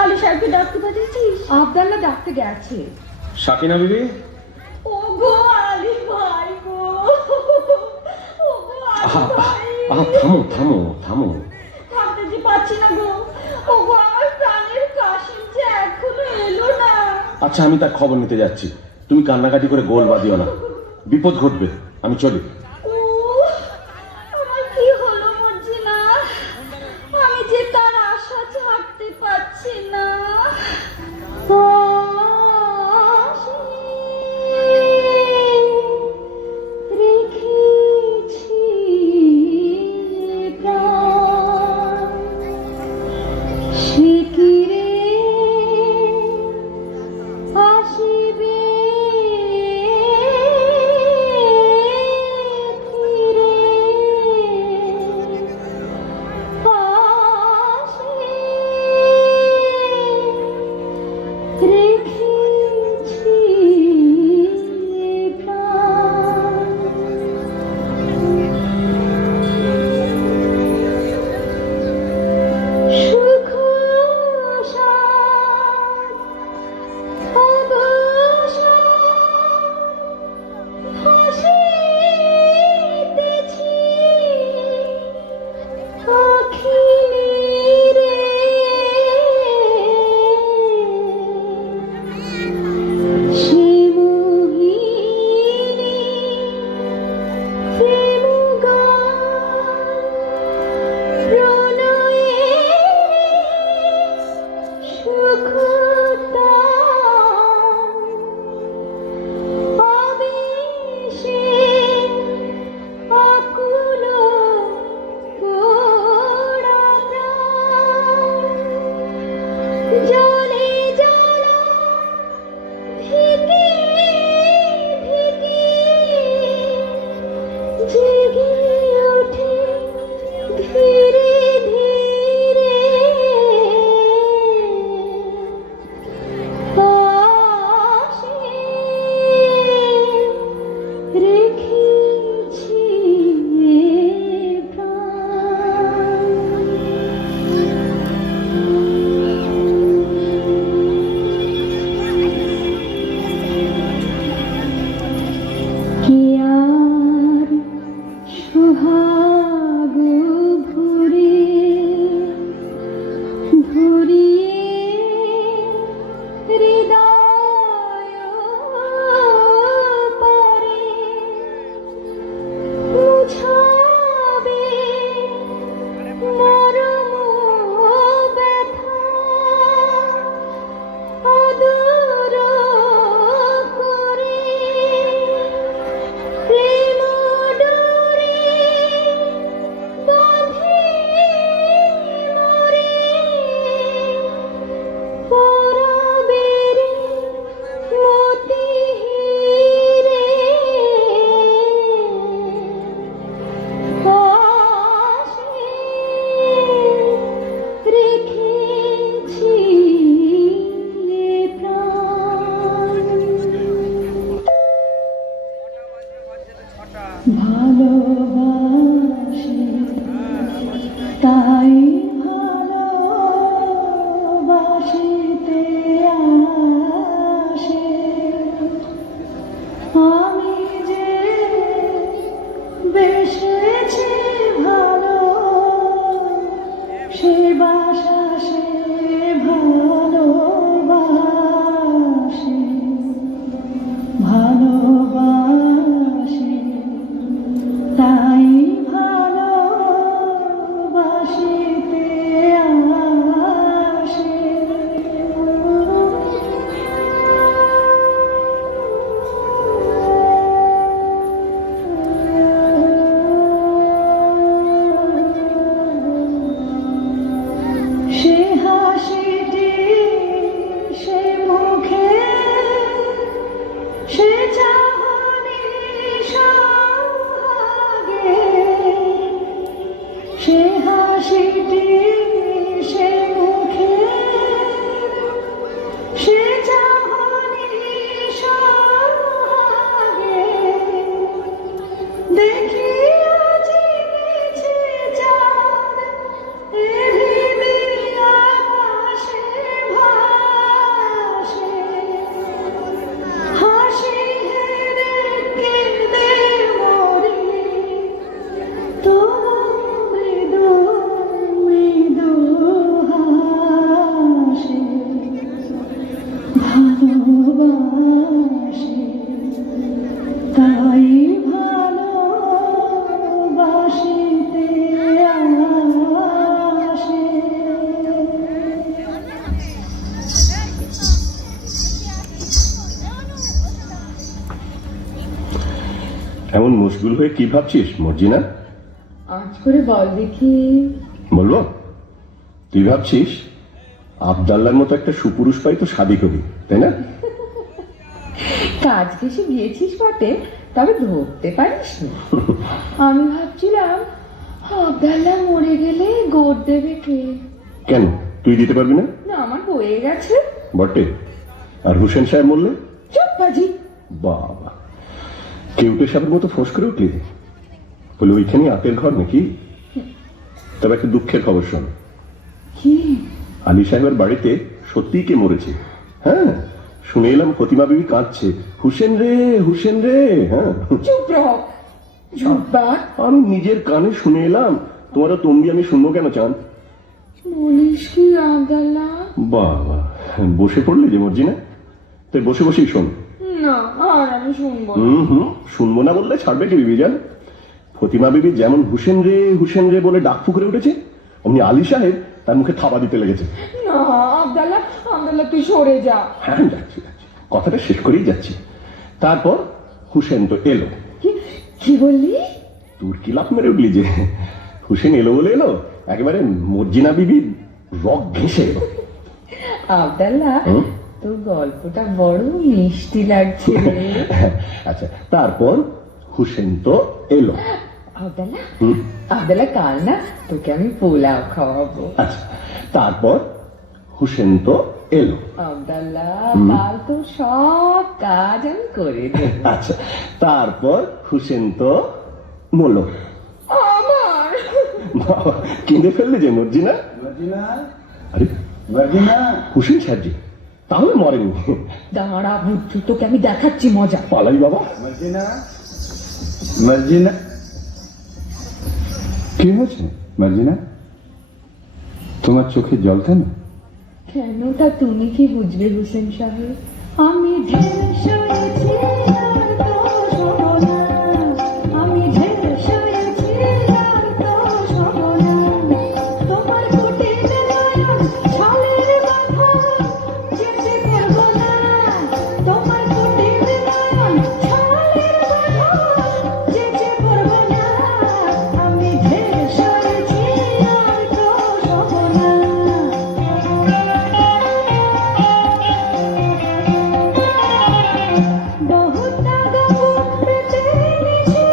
আলী সাহেবকে ডাকতে পাঠিয়েছিস? আবদাল্লা ডাকতে গেছে। সাকিনা বিবি, ও গো আলী ভাই গো, ও গো আলী ভাই, থামো থামো থামো। থামতে যে পারছি না গো, ও গো আমার প্রাণের কাশিম যে এখনো এলো না। আচ্ছা, আমি তার খবর নিতে যাচ্ছি, তুমি কান্নাকাটি করে গোল বাঁধিও না, বিপদ ঘটবে, আমি চলি। ও আমার কি হলো মর্জিনা, আমি যে তার আশা ছাড়তে পারছি না। রেখেছি প্রাণ, সে কি রে আসিবে মশগুল হয়ে কি ভাবছিস মর্জিনা? আজ করে বল দেখি। বলবো? তুই ভাবছিস আবদাল্লার মতো একটা সুপুরুষ পাই তো শাদি করি, তাই না? কাজ ঘেসে গিয়েছিস বটে, তবে ধরতে পারিস না। আমি ভাবছিলাম আবদাল্লাহ মরে গেলে গোদ দেবে কে? কেন, তুই দিতে পারবি না? না, আমার বয়ে গেছে। বটে। আর হুসেন সাহেব বললে? চুপ বাজি। বাবা, কেউটে সাহেবের মতো ফোঁস করে উঠলি। বলে ওইখানে আতের ঘর নাকি? তবে একটা দুঃখের খবর শোন। কি? আলী সাহেবের বাড়িতে সত্যিই কে মরেছে। হ্যাঁ, শুনে এলাম ফতিমা বিবি কাঁদছে, হুসেন রে হুসেন রে। হ্যাঁ, চুপ রহ ঝুটবাট। আমি নিজের কানে শুনে এলাম। তোমারও তম্বি আমি শুনবো কেন চান? বলিস কি আবদাল্লাহ? বাবা, বসে পড়লি যে মর্জিনা, তাই বসে বসেই শোন। না, আর আমি শুনবো না। শুনবো না বললে ছাড়বে কি বিবি জান? ফতিমা বিবি যেমন হুসেন রে বলে ডাক ফুকরে উঠেছে, অমনি আলী সাহেব তার মুখে থাবা দিতে লেগেছে। না আবদাল্লাহ, আবদাল্লাহ তুই সরে যা। হ্যাঁ, যাচ্ছি, কথাটা শেষ করেই যাচ্ছি। তারপর হুসেন তো এলো। কি বললি? তোর কি লাভ মেরে উঠলি যে? হুসেন এলো বলে এলো, একেবারে মর্জিনা বিবি রক ঘেঁষে এলো। আবদাল্লাহ, তোর গল্পটা বড় মিষ্টি লাগছে রে। আচ্ছা, তারপর হুসেন তো এলো। আবদাল্লাহ, আবদাল্লাহ কাল না তোকে আমি পোলাও খাওয়াবো। আচ্ছা, তারপর হুসেন তো এলো। আবদাল্লাহ, কাল তো সব কাজ আমি করে দেব। আচ্ছা, তারপর হুসেন তো মলো। আমার বাবা, কেঁদে ফেললে যে মর্জিনা? আরে হুসেন সাহেবজি তাহলে মরেনি। দাঁড়া বুদ্ধু, তোকে আমি দেখাচ্ছি মজা। পালাই বাবা। মর্জিনা, কি হয়েছে মর্জিনা? তোমার চোখে জল কেন? কেন তা তুমি কি বুঝবে হুসেন সাহেব? আমি ঢের সয়েছি আর তো শোনো না, আমি ঢের সয়েছি আর তো শোনো না, তোমার কুটির নয়ন ছালের মাথা যেতে পারবো না, তোমার কুটির নয়ন ছালের মাথা যেতে পারবো না, আমি ঢের সয়েছি আর তো শোনো না। बहुत টাকা বুক পেতে নিছি,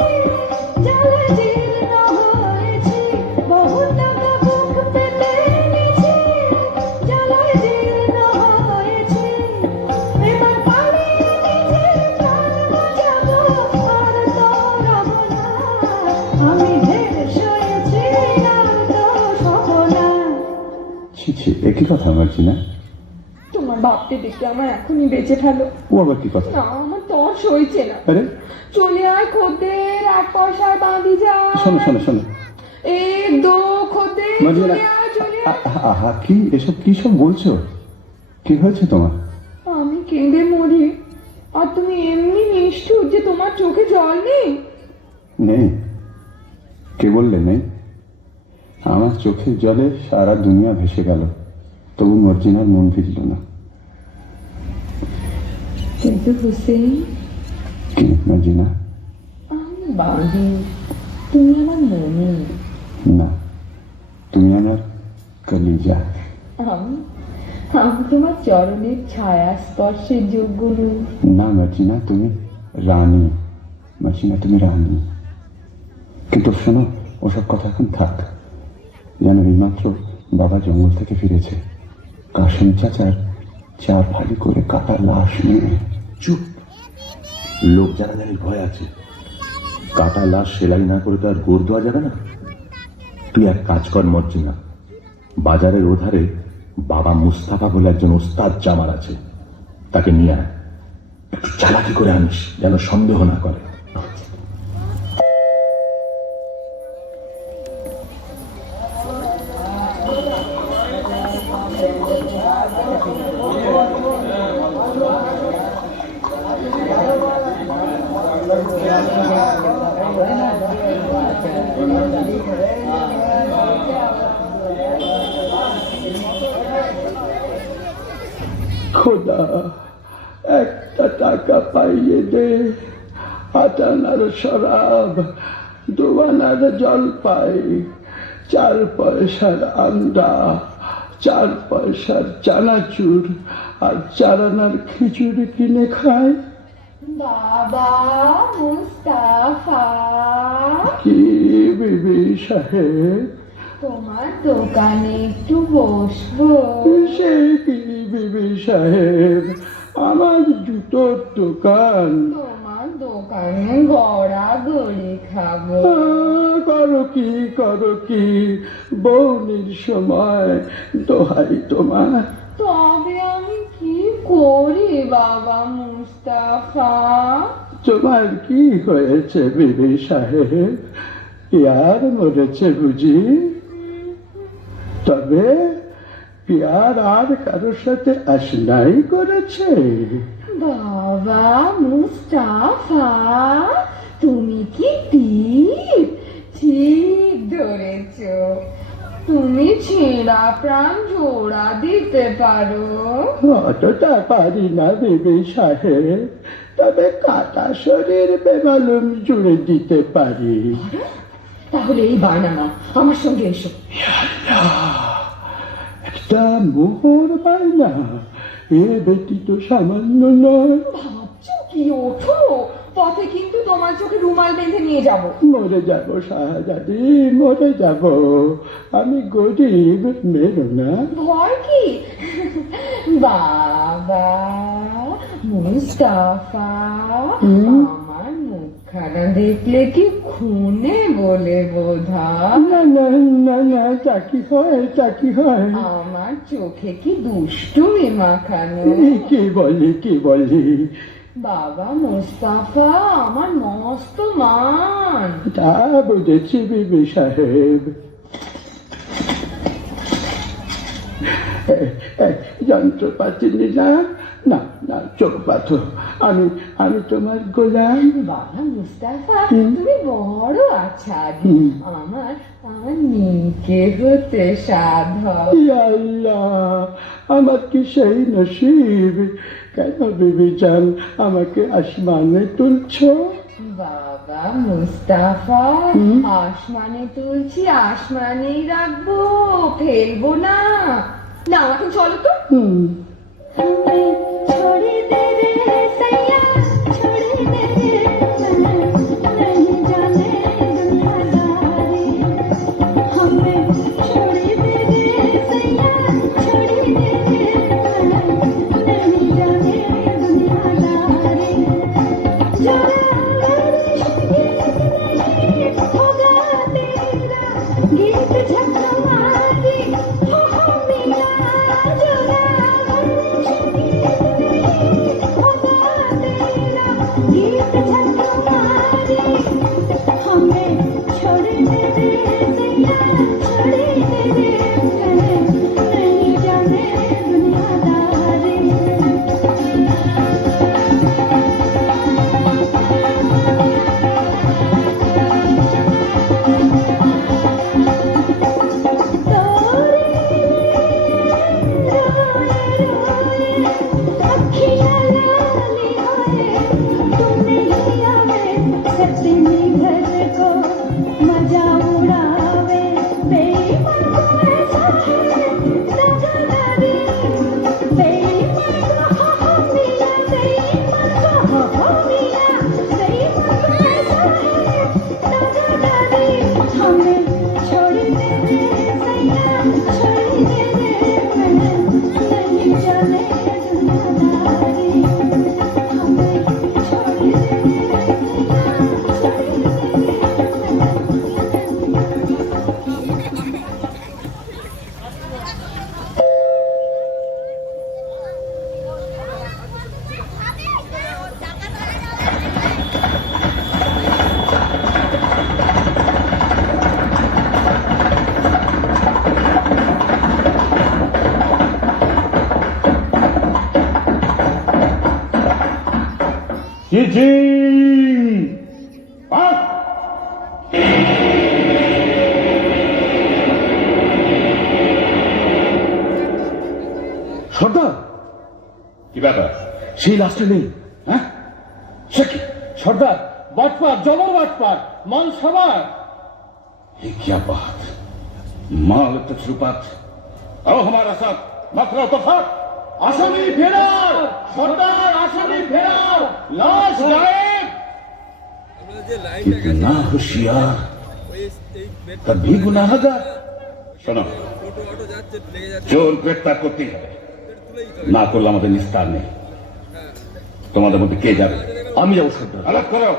জ্বালা জীর্ণ হয়েছি, বহুত টাকা বুক পেতে নিছি, জ্বালা জীর্ণ হয়েছি, এবার পালিয়ে নিজের প্রাণ বাঁচাবো আর তো রব না, আমি ঢের সয়েছি আর তো সব না। ছি ছি, একই কথা মর্জিনা। তোমার বাপকে দেখে আমার এখনই বেঁচে ফেলো। ও আবার কি কথা? না, আমার তর সইছে না। আরে চলে আয় খদ্দের, এক পয়সায় বাঁধি যা। শোনো শোনো শোনো এক দো খদ্দের, মর্জিনা, চলে আয়, চলে আয়। আহা, কি এসব কি সব বলছো? কি হয়েছে তোমার? আমি কেঁদে মরি আর তুমি এমনি নিষ্ঠুর যে তোমার চোখে জল নেই। নেই? কে বললে নেই? আমার চোখের জলে সারা দুনিয়া ভেসে গেল, তবু মর্জিনার মন ফিরল না। কিন্তু হুসেন, কি মর্জিনা? আমি বাঁধি, তুমি আমার মনি। না, তুমি আমার কলিজা। আমি আমি তোমার চরণের ছায়া স্পর্শের যোগ্য নই। না মর্জিনা, তুমি রানী। মর্জিনা, তুমি রানী। কিন্তু শোনো, ওসব কথা এখন থাক। যেন এইমাত্র বাবা জঙ্গল থেকে ফিরেছে, কাশেম চাচার 4 ফালি করে কাটা লাশ নিয়ে। চুপ, লোক জানাজানির ভয় আছে। কাটা লাশ সেলাই না করে তো আর গোর দেওয়া যাবে না। তুই এক কাজ কর মর্জিনা, বাজারের ওধারে বাবা মুস্তাফা বলে একজন ওস্তাদ জামার আছে, তাকে নিয়ে আয়। একটু চালাকি করে আনিস, যেন সন্দেহ না করে। খোদা, একটা টাকা পাইয়ে দে, 8 আনার শরাব, 2 আনার জলপাই, 4 পয়সার আন্ডা, 4 পয়সার চানাচুর আর 4 আনার খিচুড়ি কিনে খায়। বাবা মুস্তাফা, কি বিবি সাহেব? তোমার দোকানে একটু বসবো? সে কি বিবি সাহেব, আমার জুতোর দোকান। তোমার দোকানে গড়াগড়ি খাবো। করো কি বৌনির সময়, দোহাই তোমার। তবে আমি কি করি বাবা মুস্তাফা? তোমার কি হয়েছে বিবি সাহেব? পিয়ার মরেছে বুঝি? তবে পিয়ার আর কারোর সাথে আশনাই করেছে? বাবা মুস্তাফা, তুমি কি ঠিক ঠিক ধরেছ। তুমি ছেঁড়া প্রাণ জোড়া দিতে পারো। অতটা পারি না বিবি সাহেব, তবে কাটা শরীর বেমালুম জুড়ে দিতে পারি। তাহলে এই বায়না আমার সঙ্গে এসো। একটা মোহর বায়না, এ বেটি তো সামান্য নয়। ভাবছো কি? ওঠো, পথে কিন্তু তোমার চোখে রুমাল বেঁধে নিয়ে যাব। মরে যাব শাহজাদি, মরে যাব। আমি গরিব, মেরো না। ভয় কি? বাবা মুস্তাফা, আমার মুখখানা দেখলে কি খুনে বলে বোঝা? না না না না, তা কি হয়, তা কি হয়? আমার চোখে কি দুষ্টুমি মাখানো? কি বলি? বাবা মুস্তাফা আমার মস্ত মান। তা বুঝেছি বিবি সাহেব। যন্ত্রপাতি নিলাম না, না চোখ পাথর। আমি তোমার গোলাম। বাবা মুস্তাফা, তুমি বড় আছাড়ি। আমার নিকে হতে সাধক। ইয়া আল্লাহ, আমার কি সেই নসিব? কেন বিবি জান আমাকে আসমানে তুলছো? বাবা মুস্তাফা, আসমানে তুলছি, আসমানেই রাখবো, ফেলবো না। না এখন চলো তো। छोड़ दे रे सैया, छोड़ दे रे नहीं जाने दुनियादारी। हमें छोड़ दे रे सैया, छोड़ दे रे नहीं जाने दुनियादारी। जरा होगा तेरा गीत झकमारी, हो मेरा जरा गीत झकमारी। हमें छोड़ दे रे सैया, छोड़ दे रे नहीं जाने दुनियादारी। চিঠি সর্দার, কি ব্যাপার? সেই লাশটা নেই। হ্যাঁ সে কি সর্দার, বাটপার, জবর বাটপার, মাল সবার। ये क्या बात, माल तजुर्बात और हमारा साथ मसला तफात। আসামি ফেরার সর্দার, আসামি ফেরার, লাশ গায়েব। इतना होशियार तभी गुनाहगार। শোনো, চোর গ্রেফতার করতেই হবে, না করলে আমাদের নিস্তার নেই। তোমাদের মধ্যে কে যাবে? আমি যাবো সর্দার। আলাপ করো,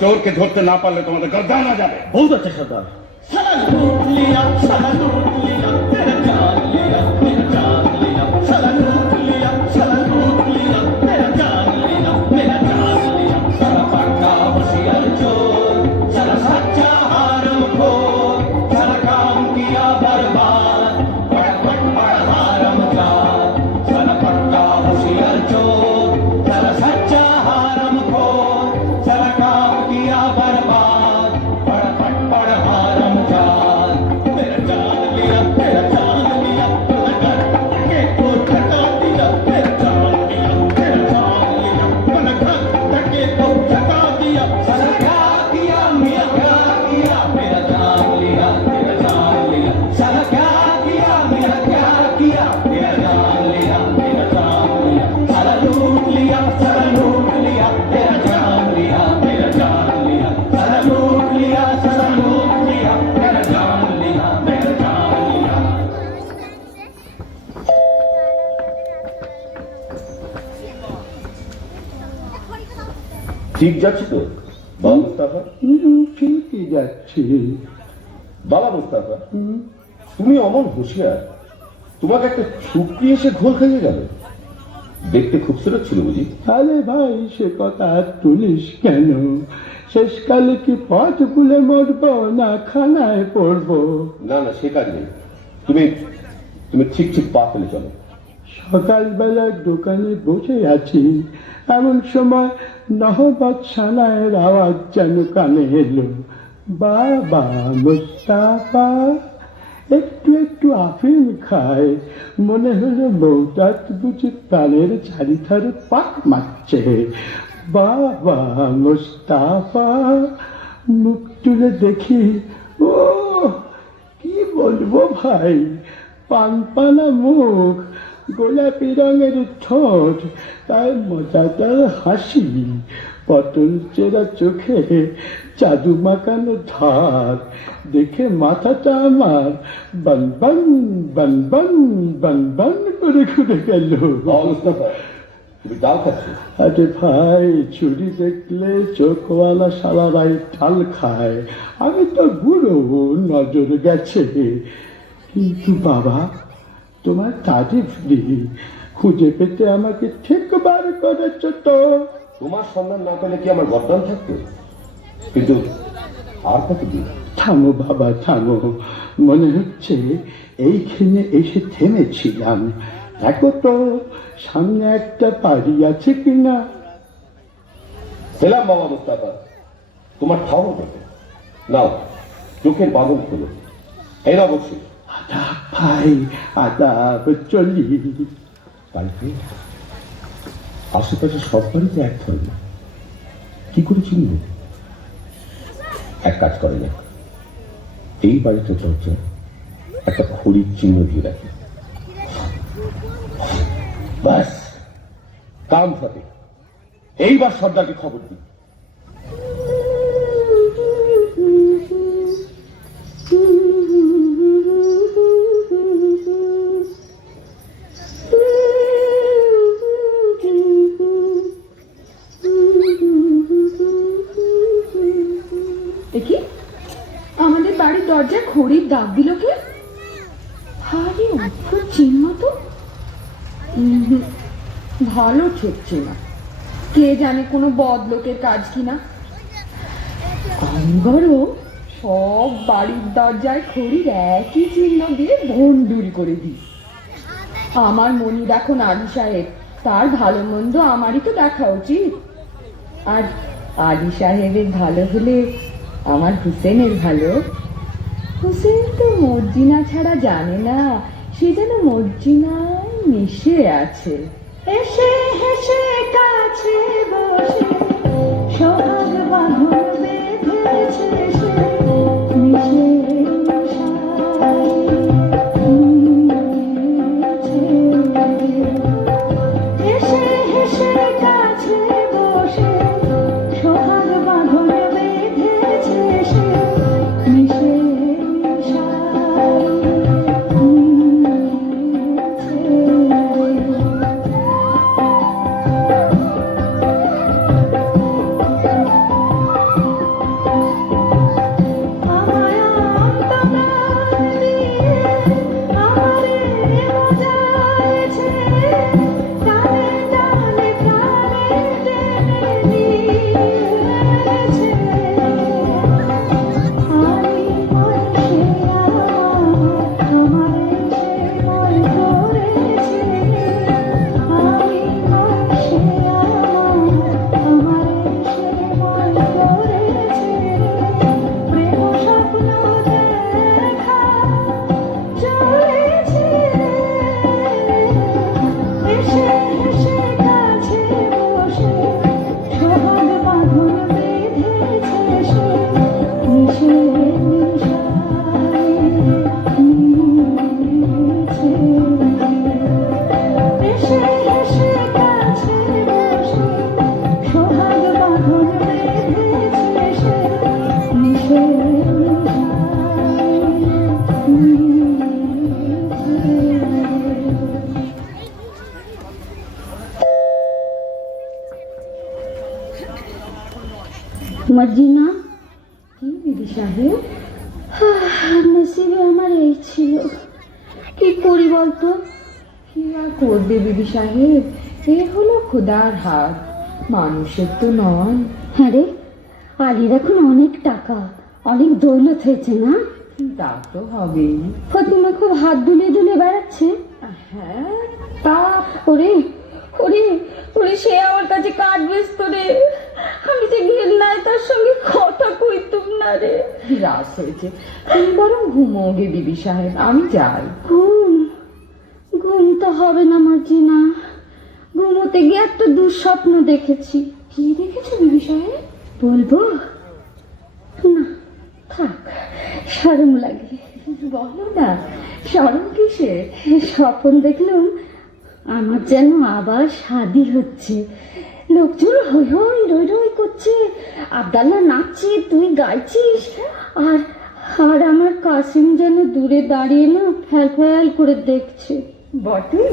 চোরকে ধরতে না পারলে তোমাদের গর্দান না যাবে। বহুত আছে সর্দার। সালা লুট লিয়া, সালা লুট লিয়া, তেরা জান লিয়া, মেরা জান লিয়া, সালা লুট লিয়া, সালা লুট লিয়া, তেরা জান লিয়া, মেরা জান লিয়া। সালা পাক্কা होशियार चोर, साला सच्चा हारम खोर, साला काम किया बर्बाद, बड़ा बड़ा हारम जाद। साला पक्का होशियार चोर, साला सच्चा हारम खोर, साला काम किया बर्बाद, बड़ा बड़ा हारम जाद। मेरा जान लिया, मेरा जान लिया, लगा के को ठका दिया। मेरा जान लिया, मेरा जान लिया, लगा के को ठका दिया। साला क्या किया मियां, क्या किया? मेरा जान लिया, मेरा जान लिया। साला क्या किया मियां, क्या किया? मेरा जान लिया, मेरा जान लिया। साला लूट लिया, साला लूट लिया, तेरा जान लिया, मेरा जान लिया। साला लूट लिया, साला लूट लिया, तेरा जान लिया, मेरा जान लिया। ঠিক যাচ্ছে তো বাবা মুস্তাফা? ঠিকই যাচ্ছি। বাবা মুস্তাফা, তুমি অমন হুঁশিয়ার, তোমাকে একটা ছুকরি এসে ঘোল খাইয়ে গেল। দেখতে খুবসুরত ছিল বুঝি? আরে ভাই, সে কথা আর তুলিস কেন? শেষকালে কি পথ ভুলে মরবো না খানায় পড়বো? না না, সে কাজ নেই। তুমি তুমি ঠিক ঠিক পা ফেলে চলো। সকালবেলা দোকানে বসে আছি, এমন সময় নহবত সানায়ের আওয়াজ যেন কানে এলো। বাবা মুস্তাফা একটু একটু আফিম খায়, মনে হলো বউটা বুঝি প্রাণের চারিধারে পাক মারছে। বাবা মুস্তাফা মুখ তুলে দেখি, ও কি বলবো ভাই, পানপানা মুখ, গোলাপি রঙের ঠোঁট, তার মজাদার হাসি, পটল চেরা চোখে জাদু মাখানো ধার, দেখে মাথাটা আমার বনবন বনবন বনবন করে ঘুরে গেল। বাবা মুস্তাফা, তুমি ডাল খাচ্ছ? আরে ভাই, ছুরি দেখলে চোখওয়ালা সালারাই ঢাল খায়, আমি তো বুড়ো, নজর গেছে। কিন্তু বাবা, তোমার তারিফ দিই, খুঁজে পেতে আমাকে ঠিক বার করেছ তো। তোমার সন্ধান না পেলে কি আমার গর্দান থাকতো? কিন্তু আর কত দিন? থামো বাবা থামো, মনে হচ্ছে এইখানে এসে থেমেছিলাম। দেখো তো সামনে একটা বাড়ি আছে কিনা। পেলাম বাবা মুস্তাফা, তোমার খবর দেখো। নাও, চোখের বাঁধন খোলো। এই না বলছি। আদাব ভাই, আদাব, চলি। বাড়িতে আশেপাশে সব বাড়িতে এক ধরনের, কি করে চিনব? এক কাজ করে না, এই বাড়িতে দরজা একটা খড়ির চিহ্ন দিয়ে রাখে, ব্যাস কাম ফতে। এইবার সর্দারকে খবর দিই। দেখি, আমাদের বাড়ির দরজায় খড়ির দাগ দিল কে? আরে অদ্ভুত চিহ্ন তো। ভালো ঠেকছে না, কে জানে কোনো বদলোকের কাজ কিনা। আমি বরং সব বাড়ির দরজায় খড়ির একই চিহ্ন দিয়ে ভণ্ডুল করে দিই। আমার মনির এখন আলী সাহেব, তার ভালো মন্দ আমারই তো দেখা উচিত। আর আলী সাহেবের ভালো হলে আমার হুসেনের ভালো। হুসেন তো মর্জিনা ছাড়া জানে না, সে যেন মর্জিনায় মিশে আছে। এসে হেসে কাছে বসে সোহাগ মার্জিনা, কি বিবি সাহেব? নসিবে আমার এই ছিল, কি করি বলতো? কি আর করবে বিবি সাহেব, এ হলো খোদার হাত, মানুষের তো নয়। হ্যাঁ রে, আলির এখন অনেক টাকা, অনেক দৌলত হয়েছে না? তা তো হবেই। ফতিমা খুব হাত দুলে দুলে বেড়াচ্ছে। হ্যাঁ, তা ওরে ওরে ওরে, সে আমার কাছে কাঠ বেচত রে, আমি যে ঘেন্নায় তার সঙ্গে কথা কইতুম না রে। রাস হয়েছে, তুমি বরং ঘুমোগে বিবি সাহেব, আমি যাই। ঘুম ঘুম তো হবে না মার্জিনা, ঘুমোতে গিয়ে একটা দুঃস্বপ্ন দেখেছি। কি দেখেছো বিবি সাহেব? বলবো না, থাক, শরম লাগে। বলো না, শরম কিসে? স্বপ্ন দেখলাম আমার যেন আবার শাদি হচ্ছে, লোকজন হই হই রই রই করছে, আবদাল্লা নাচছে, তুই গাইছিস, আর আর আমার কাসিম যেন দূরে দাঁড়িয়ে না ফ্যাল ফ্যাল করে দেখছে। বটে,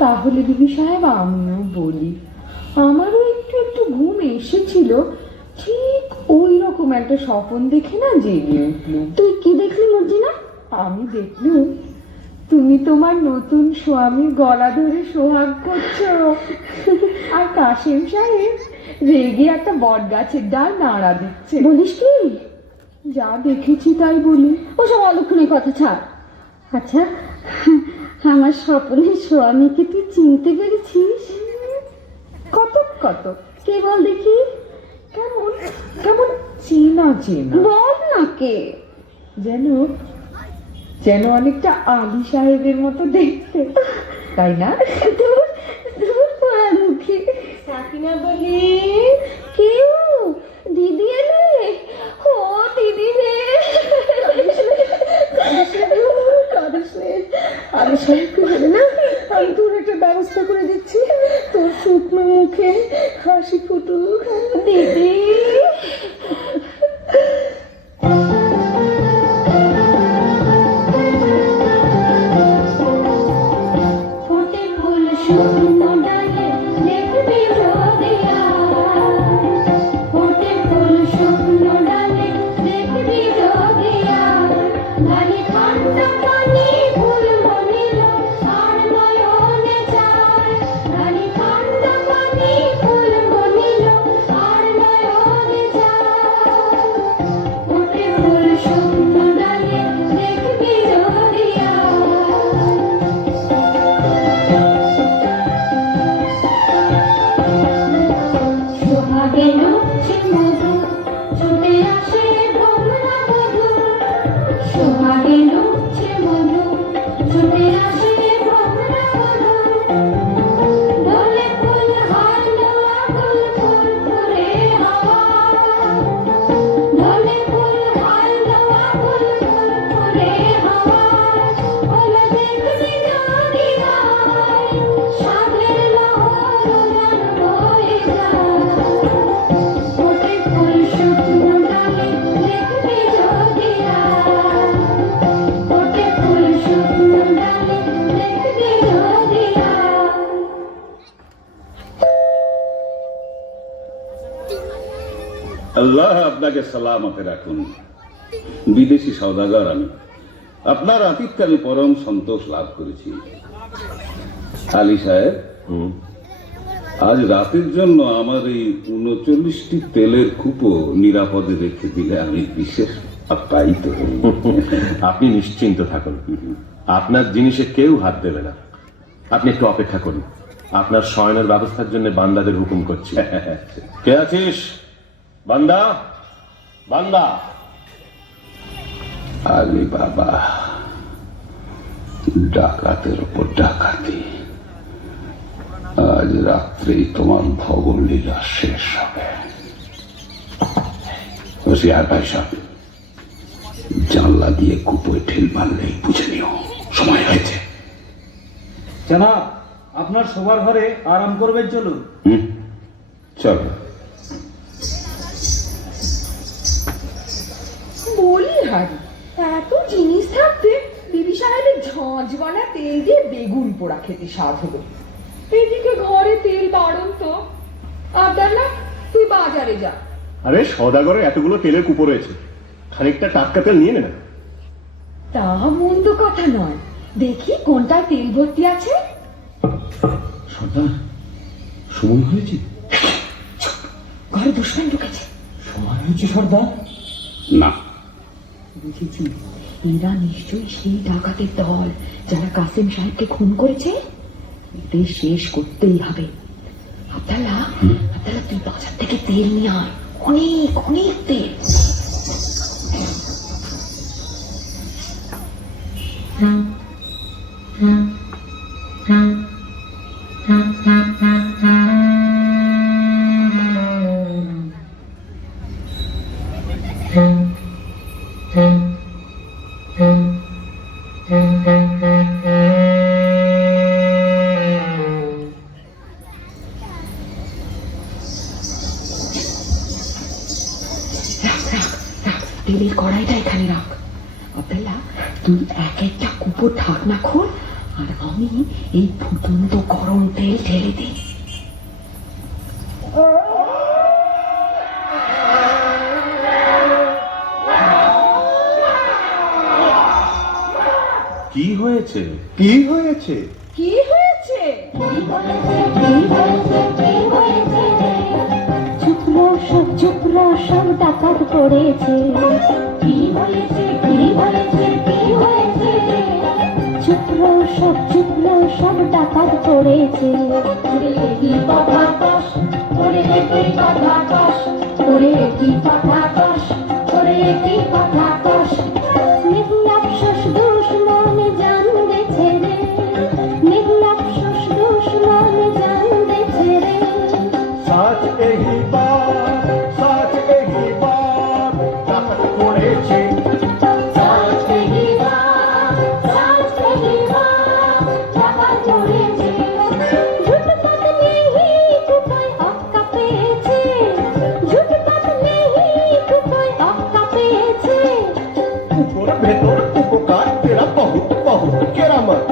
তাহলে বিবি সাহেব আমিও বলি, আমারও একটু একটু ঘুম এসেছিল, ঠিক ওই রকম একটা স্বপ্ন দেখে না জেগে উঠলুম। তুই কি দেখলি মর্জিনা? আমি দেখলুম তুমি তোমার নতুন স্বামীর গলা ধরে সোহাগ করছো, আর কাশেম সাহেব রেগে একটা বট গাছের ডাল নাড়া দিচ্ছে। বলিস কি? যা দেখেছি তাই বলি। ওসব অলক্ষণের কথা ছাড়। আচ্ছা, আমার স্বপ্নের স্বামীকে তুই চিনতে পেরেছিস? কত কত, কে বল দেখি? কেমন কেমন চেনা চেনা, বল না কে। যেন যেন অনেকটা আলী সাহেবের মতো দেখতে, তাই না? মুখে সাকিনা বলি, কেউ দিদি এলে? ও দিদি রে, আলী সাহেবকে বলে না, আমি তোর একটা ব্যবস্থা করে দিচ্ছি, তোর শুকনো মুখে হাসি ফুটুক। দিদি। ফোটে ফুল শুকনো ডালে দেখবি রোদিয়া, ফোটে ফুল শুকনো ডালে দেখবি রোদিয়া, গালি ঠান্ডা পানি ফুল মনিল আর নয়নে চায়, গালি ঠান্ডা পানি ফুল মনিল আর নয়নে চায়, ফোটে ফুল শুকনো ডালে দেখবি রোদিয়া। সোহাগে লুকছে মধু, ছুটে আসে ভোমরা বধূ, সোহাগে লুকছে মধু, ছুটে আসে ভোমরা বধূ, দোলে ফুল হারলো আগুল ফুল ফুলে হাওয়া, দোলে ফুল হারলো আগুল ফুল ফুলে হাওয়া, ওলে দেখবি যদি গায়, সাধের লহর উড়ান বয়ে যায়, ফোটে ফুল শুকনো ডালে দেখবি যদি আয়, ফোটে ফুল শুকনো ডালে দেখবি যদি আয়। আল্লাহ আপনাকে সালামতে রাখুন। বিদেশি সওদাগর আমি, আপনার আতিথ্যে আমি পরম সন্তোষ লাভ করেছি। আলী সাহেব, আজ রাতের জন্য আমার এই 39টি তেলের কূপও নিরাপদে রেখে দিলে আমি বিশেষ আপ্যায়িত হই। আপনি নিশ্চিন্ত থাকুন, আপনার জিনিসে কেউ হাত দেবে না। আপনি একটু অপেক্ষা করুন, আপনার শয়নের ব্যবস্থার জন্য বান্দাদের হুকুম করছি। কে আছিস? বান্দা, বান্দা। আলী বাবা, ডাকাতের উপর ডাকাতি, আজ রাত্রেই তোমার ভগন লীলা শেষ হবে। হুঁশিয়ার ভাই সাহেব, জানলা দিয়ে কুপোয় ঠেল মারলেই বুঝে নিও সময় হয়েছে। জানাব, আপনার শোবার ঘরে আরাম করবেন, চলুন। চলো। বলি হারি, এত জিনিস থাকতে বিবি সাহেবের ঝাঁঝওয়ালা তেল দিয়ে বেগুন পোড়া খেতে স্বাদ হলো। এদিকে ঘরে তেল বাড়ন তো। আবদাল্লা, তুই বাজারে যা, আরে সদাগরে এতগুলো তেলের কুপো রয়েছে, খানিকটা টাটকা তেল নিয়ে নে না। তা মন্দ কথা নয়, দেখি কোনটা তেল ভর্তি আছে। সর্দার, সময় হয়েছে? ঘরে দুশ্মন ঢুকেছে। সময় হয়েছে সর্দার? না, বুঝেছি, এরা নিশ্চয়ই সেই ডাকাতের দল যারা কাসেম সাহেবকে খুন করেছে। এদের শেষ করতেই হবে। আব্দাল্লাহ, তুই বাজার থেকে তেল নিয়ে আয়, অনেক অনেক তেল। তেলের কড়াইটা এখানে রাখ। আব্দাল্লাহ, তুই এক একটা কুপো ঢাকনা খোল, আর আমি এই ফুটন্ত গরম তেল ঢেলে দিই। কি হয়েছে? কি হয়েছে? কি হয়েছে? চুপ রো সব ডাকাত পড়েছে। কি হয়েছে, কি হয়েছে, কি হয়েছে? চুপ রো সব ডাকাত পড়েছে। ওরে কি কথা কস, ওরে কি কথা কস, ওরে কি কথা কস, ওরে কি কথা কস। নির্লপ্সস দুশ্মন জান গেছে রে, নির্লপ্সস দুশ্মন জান গেছে রে। সাচ এহি বাত, সাচ এহি বাত, ডাকাত পড়েছে। সাচ কহি বাত, সাচ কহি বাত, ডাকাত পড়েছে। ঝুটপাত নেহি কুপায় অক্কা পেয়েছে, ঝুটপাত নেহি কুপায় অক্কা পেয়েছে। উপর ভেতর উপকার তেরা বহুত বহুত কেরামত,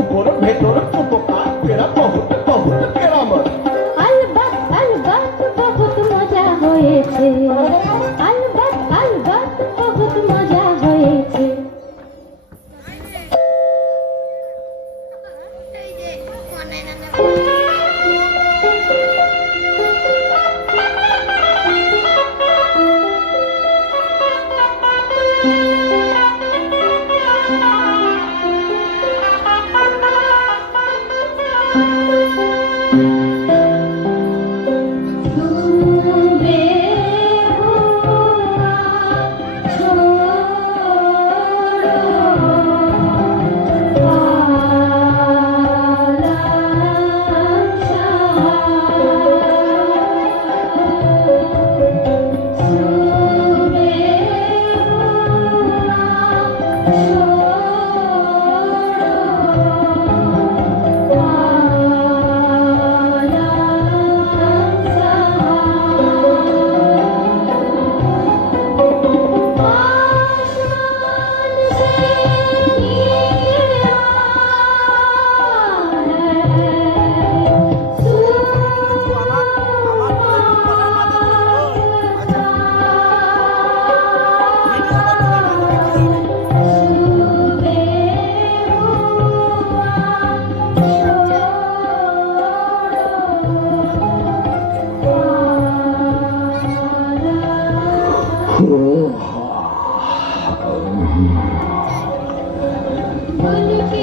উপর ভেতর উপকার তেরা বহুত বহুত কেরামত। আলবাত বহুত মজা হয়েছে, আলবাত বহুত মজা হয়েছে।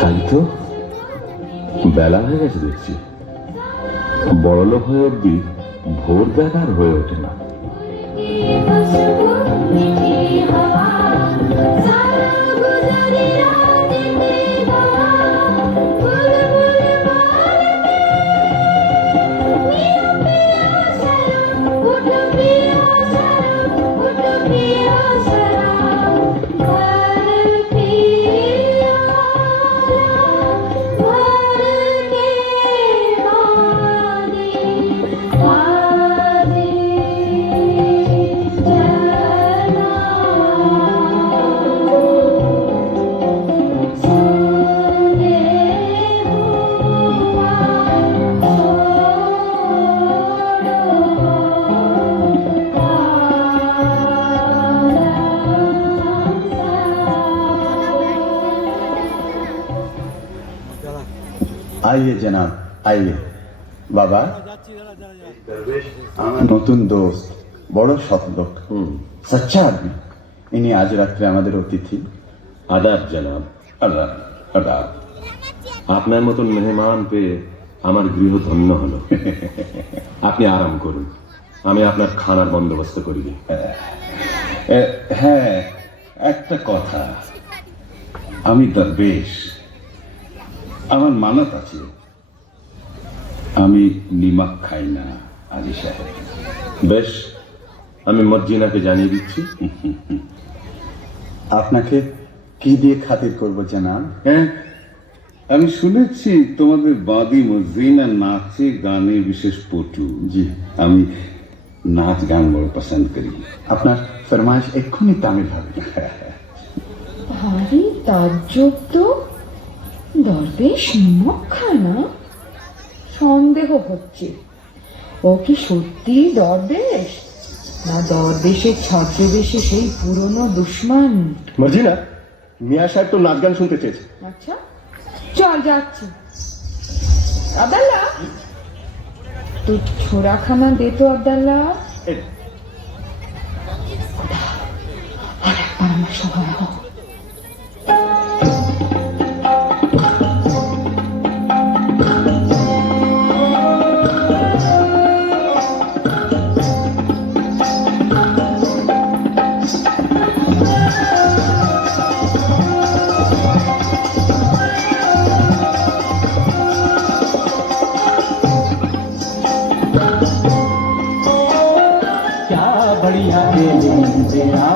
তাই তো, বেলা হয়ে গেছে দেখছি। বড়লোক হয়ে অব্দি ভোর দেখার হয়ে ওঠে না। Jana आइए जनाब आइए बाबा আমার নতুন দোস্ত বড় সৎ লোক সচ্চা আদমি ইনি আজ রাত্রে আমাদের অতিথি আদাব জনাব, আদাব আদাব। আপনার মতন মেহমান পেয়ে আমার গৃহ ধন্য হলো। আপনি আরাম করুন, আমি আপনার খানার বন্দোবস্ত করি। হ্যাঁ, একটা কথা, আমি দরবেশ, আমার মানত আছে, আমি নিমক খাই না আজি সাহেব। বেশ, আমি মর্জিনাকে জানিয়ে দিচ্ছি। আপনাকে কি দিয়ে খাতির করব জনাব? হ্যাঁ, আমি শুনেছি তোমাদের বাদী মজরিনা নাচে গানে বিশেষ পটু। জি, আমি নাচ গান বড় পছন্দ করি। আপনার ফরমাইশ এক্ষুনি তামিল হবে। ভারী তাজ্জব তো, দরবেশ নিমক খায় না? সন্দেহ হচ্ছে ও কি সত্যি দরবেশ, না দরবেশের ছদ্মবেশে সেই পুরনো দুশ্মন? মর্জিনা, মিয়া সাহেব তো নাচ গান শুনতে চেয়েছে। আচ্ছা চল যাচ্ছি। আব্দাল্লাহ, তো ছোড়া খানা দে তো আব্দাল্লাহ। এই, আর একবার আমার সহায় হও। क्या बढ़िया खेलें तेरा,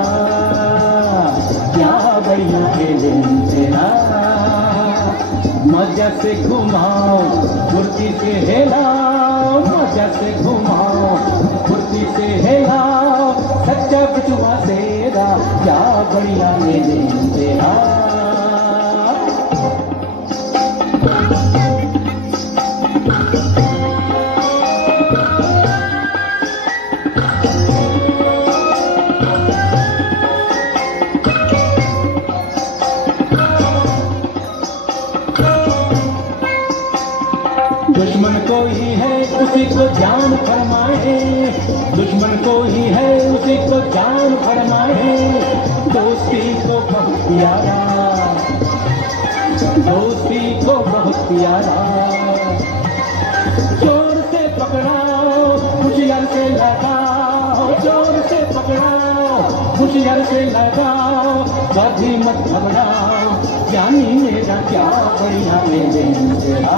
क्या बढ़िया खेलें तेरा, मजा से घुमाओ फुर्ती से हिलाओ, मजा से घुमाओ फुर्ती से हिलाओ, सच्चा बिचुआ तेरा, क्या बढ़िया खेलें तेरा। दुश्मन को ही है उसी को जान फरमाए, दुश्मन को ही है उसी को जान फरमाए, दोस्ती को बहुत प्यारा, दोस्ती को बहुत प्यारा, जोर से पकड़ाओ होशियार से लगाओ, जोर से पकड़ाओ होशियार से लगाओ, कभी मत घबराओ, जानी मेरा क्या बढ़िया मेरे तेरा।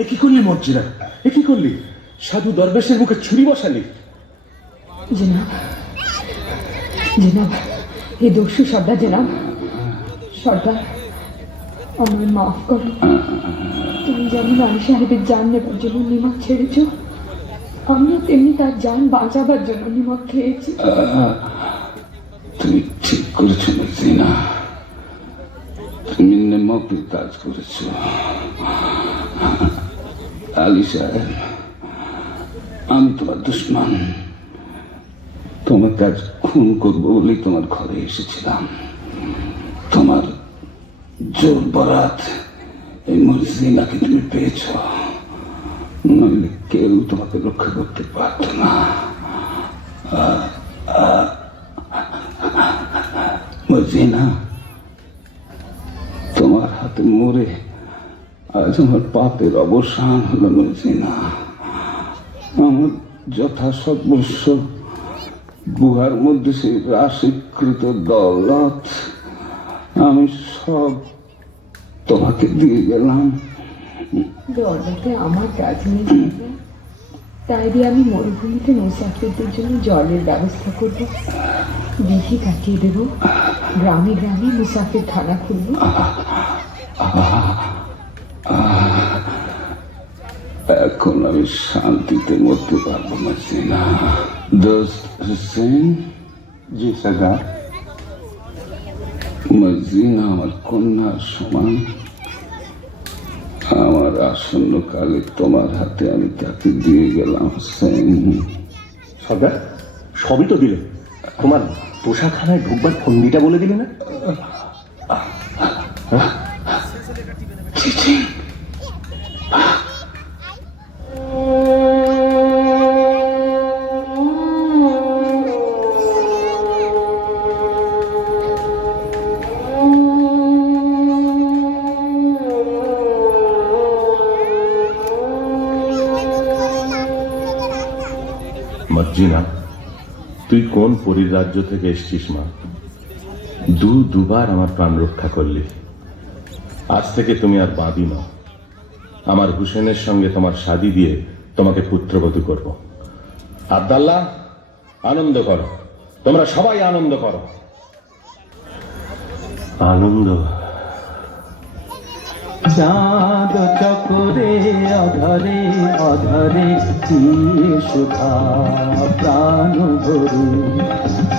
এ কি করলি মর্জিনা, এ কি করলি? সাধু দরবেশের মুখে ছুরি বসালি? জনাব, জনাব, এ দস্যু সর্দার জনাব, সর্দার আমায় মাফ করো। তুমি যেমন আলী সাহেবের জান নেবার জন্য নিমক ছেড়েছ, আমিও তেমনি তার জান বাঁচাবার জন্য নিমক খেয়েছি। তুমি ঠিক করেছো মজরিনা, তুমি নেমকের কাজ করেছো। আলী সাহেব, আমি তোমার দুশ্মন, তোমার কাজ খুন করবো বলেই তোমার ঘরে এসেছিলাম। তোমার জোর বরাত এই মজরিনাকে তুমি পেয়েছ, নইলে কেউ তোমাকে রক্ষা করতে পারত না। মজরিনা, তোমার হাতে মরে আজ আমার পাপের অবসান হলো। মজরিনা, আমার যথাসর্বস্ব গুহার মধ্যে সেই রাশিকৃত দৌলত আমি সব তোমাকে দিয়ে গেলাম। দরজাতে আমার কাজ নেই, তাই দিয়ে আমি মরুভূমিতে মুসাফিরদের জন্য জলের ব্যবস্থা করব, দিঘি কাটিয়ে দেব, গ্রামে গ্রামে মুসাফির খানা খুলব। এখন আমি শান্তিতে মরতে পারবো না সিনা। দোস্ত হুসেন, জি সরদার। মজিনা আমার কন্যার সমান। আমার আসন্ন কালে তোমার হাতে আমি তাকে দিয়ে গেলাম হুসেন। সর্দার, সবই তো দিলে, তোমার পোশাকখানায় ঢুকবার ফন্দিটা বলে দিলে না? মর্জিনা, তুই কোন পরীর রাজ্য থেকে এসছিস মা? দুবার আমার প্রাণ রক্ষা করলি। আজ থেকে তুমি আর বাঁধি না। আমার হুসেনের সঙ্গে তোমার শাদী দিয়ে তোমাকে পুত্রবধূ করব। আব্দাল্লাহ, আনন্দ করো, তোমরা সবাই আনন্দ করো। আনন্দ। চাঁদ চকরে অধরে অধরে দিয়ে সুধা প্রাণ ভরে।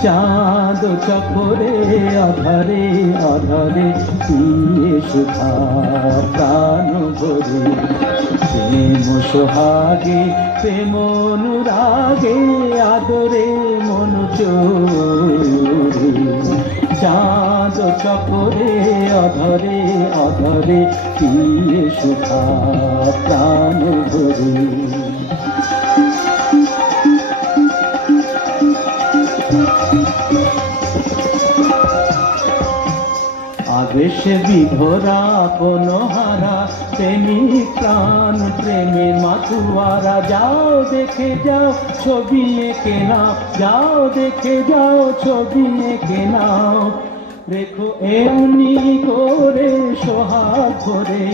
চাঁদ চকরে অধরে অধরে দিয়ে সুধা প্রাণ ভরে। প্রেম সোহাগে প্রেম অনুরাগে আদরে মন চোরে। চাঁদ চকরে অধরে অধরে দিয়ে সুধা প্রাণ ভরে। আবেশে বিভোরা পনহারা প্রেমিক প্রাণ প্রেমে মাতুয়ারা। যাও দেখে যাও ছবি এঁকে নাও, যাও দেখে যাও ছবি এঁকে নাও। রেখো এমনি করে সোহাগ ভরে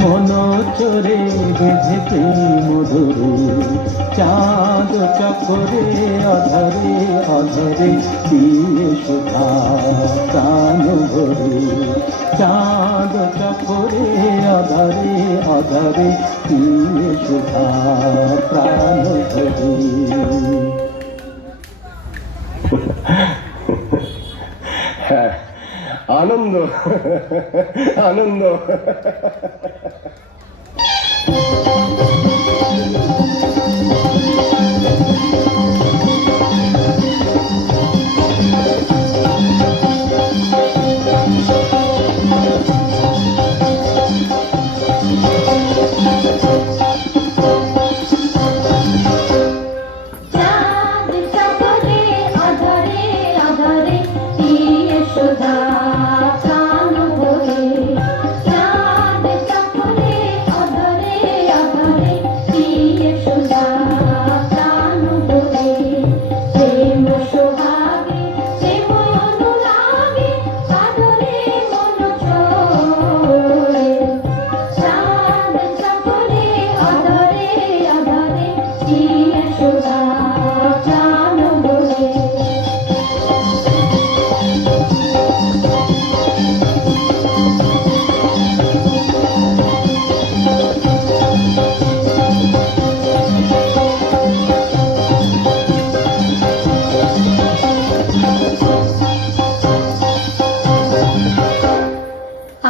মন চরে বেঁধে প্রেম ধরে। চাঁদ চকরে অধরে অধরে দিয়ে সুধা প্রাণ ভরে। চাঁদ চকরে অধরে অধরে দিয়ে সুধা প্রাণ ভরে। হ্যাঁ, আনন্দ আনন্দ। চাঁদ চকরে অধরে অধরে দিয়ে সুধা প্রাণ ভরে। চাঁদ চকরে অধরে অধরে দিয়ে সুধা প্রাণ ভরে। প্রেম সোহাগে প্রেম অনুরাগে আদরে মন চোরে। চাঁদ চকরে অধরে অধরে দিয়ে সুধা প্রাণ ভরে।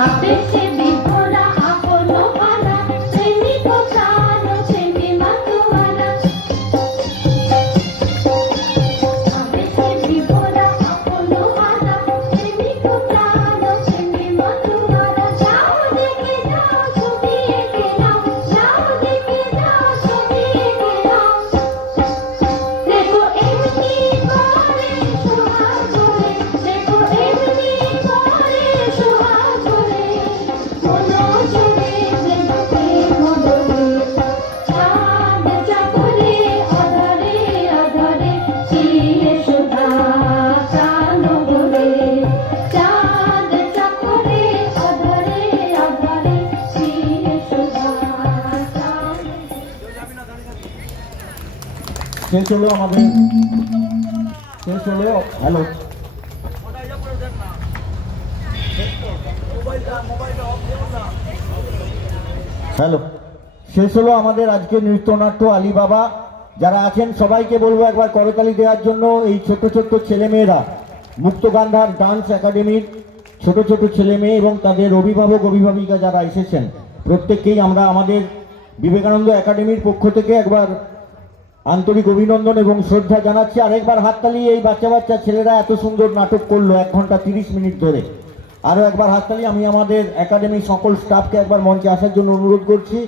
আবেশে বিভোরা আপন হারা প্রেমিক প্রাণ প্রেমে মাতুয়ারা। আবেশে বিভোরা আপন হারা প্রেমিক প্রাণ প্রেমে মাতুয়ারা। যাও দেখে যাও ছবি এঁকে নাও, যাও দেখে যাও ছবি এঁকে নাও। দেখো এমনি করে সোহাগ ভরে, দেখো এমনি করে সোহাগ ভরে। মন চোরে বেঁধে প্রেম ধরে। চাঁদ চকরে অধরে অধরে দিয়ে সুধা প্রাণ ভরে। চাঁদ চকরে অধরে অধরে দিয়ে সুধা প্রাণ। শেষ হলো আমাদের, শেষ হলো। হ্যালো, হ্যালো, শেষ হলো আমাদের আজকে নৃত্যনাট্য আলিবাবা। যারা আছেন সবাইকে বলবো একবার করতালি দেওয়ার জন্য। এই ছোট ছোট ছেলেমেয়েরা মুক্তগান্ধার ডান্স একাডেমির ছোট ছোট ছেলে মেয়ে এবং তাদের অভিভাবক অভিভাবিকা যারা এসেছেন প্রত্যেককেই আমরা আমাদের বিবেকানন্দ একাডেমির পক্ষ থেকে একবার আন্তরিক অভিনন্দন এবং শ্রদ্ধা জানাচ্ছি। আরেকবার হাততালি, এই বাচ্চা বাচ্চা ছেলেরা এত সুন্দর নাটক করলো 1 ঘন্টা 30 মিনিট ধরে। আরও একবার হাততালি। আমি আমাদের একাডেমির সকল স্টাফকে একবার মঞ্চে আসার জন্য অনুরোধ করছি।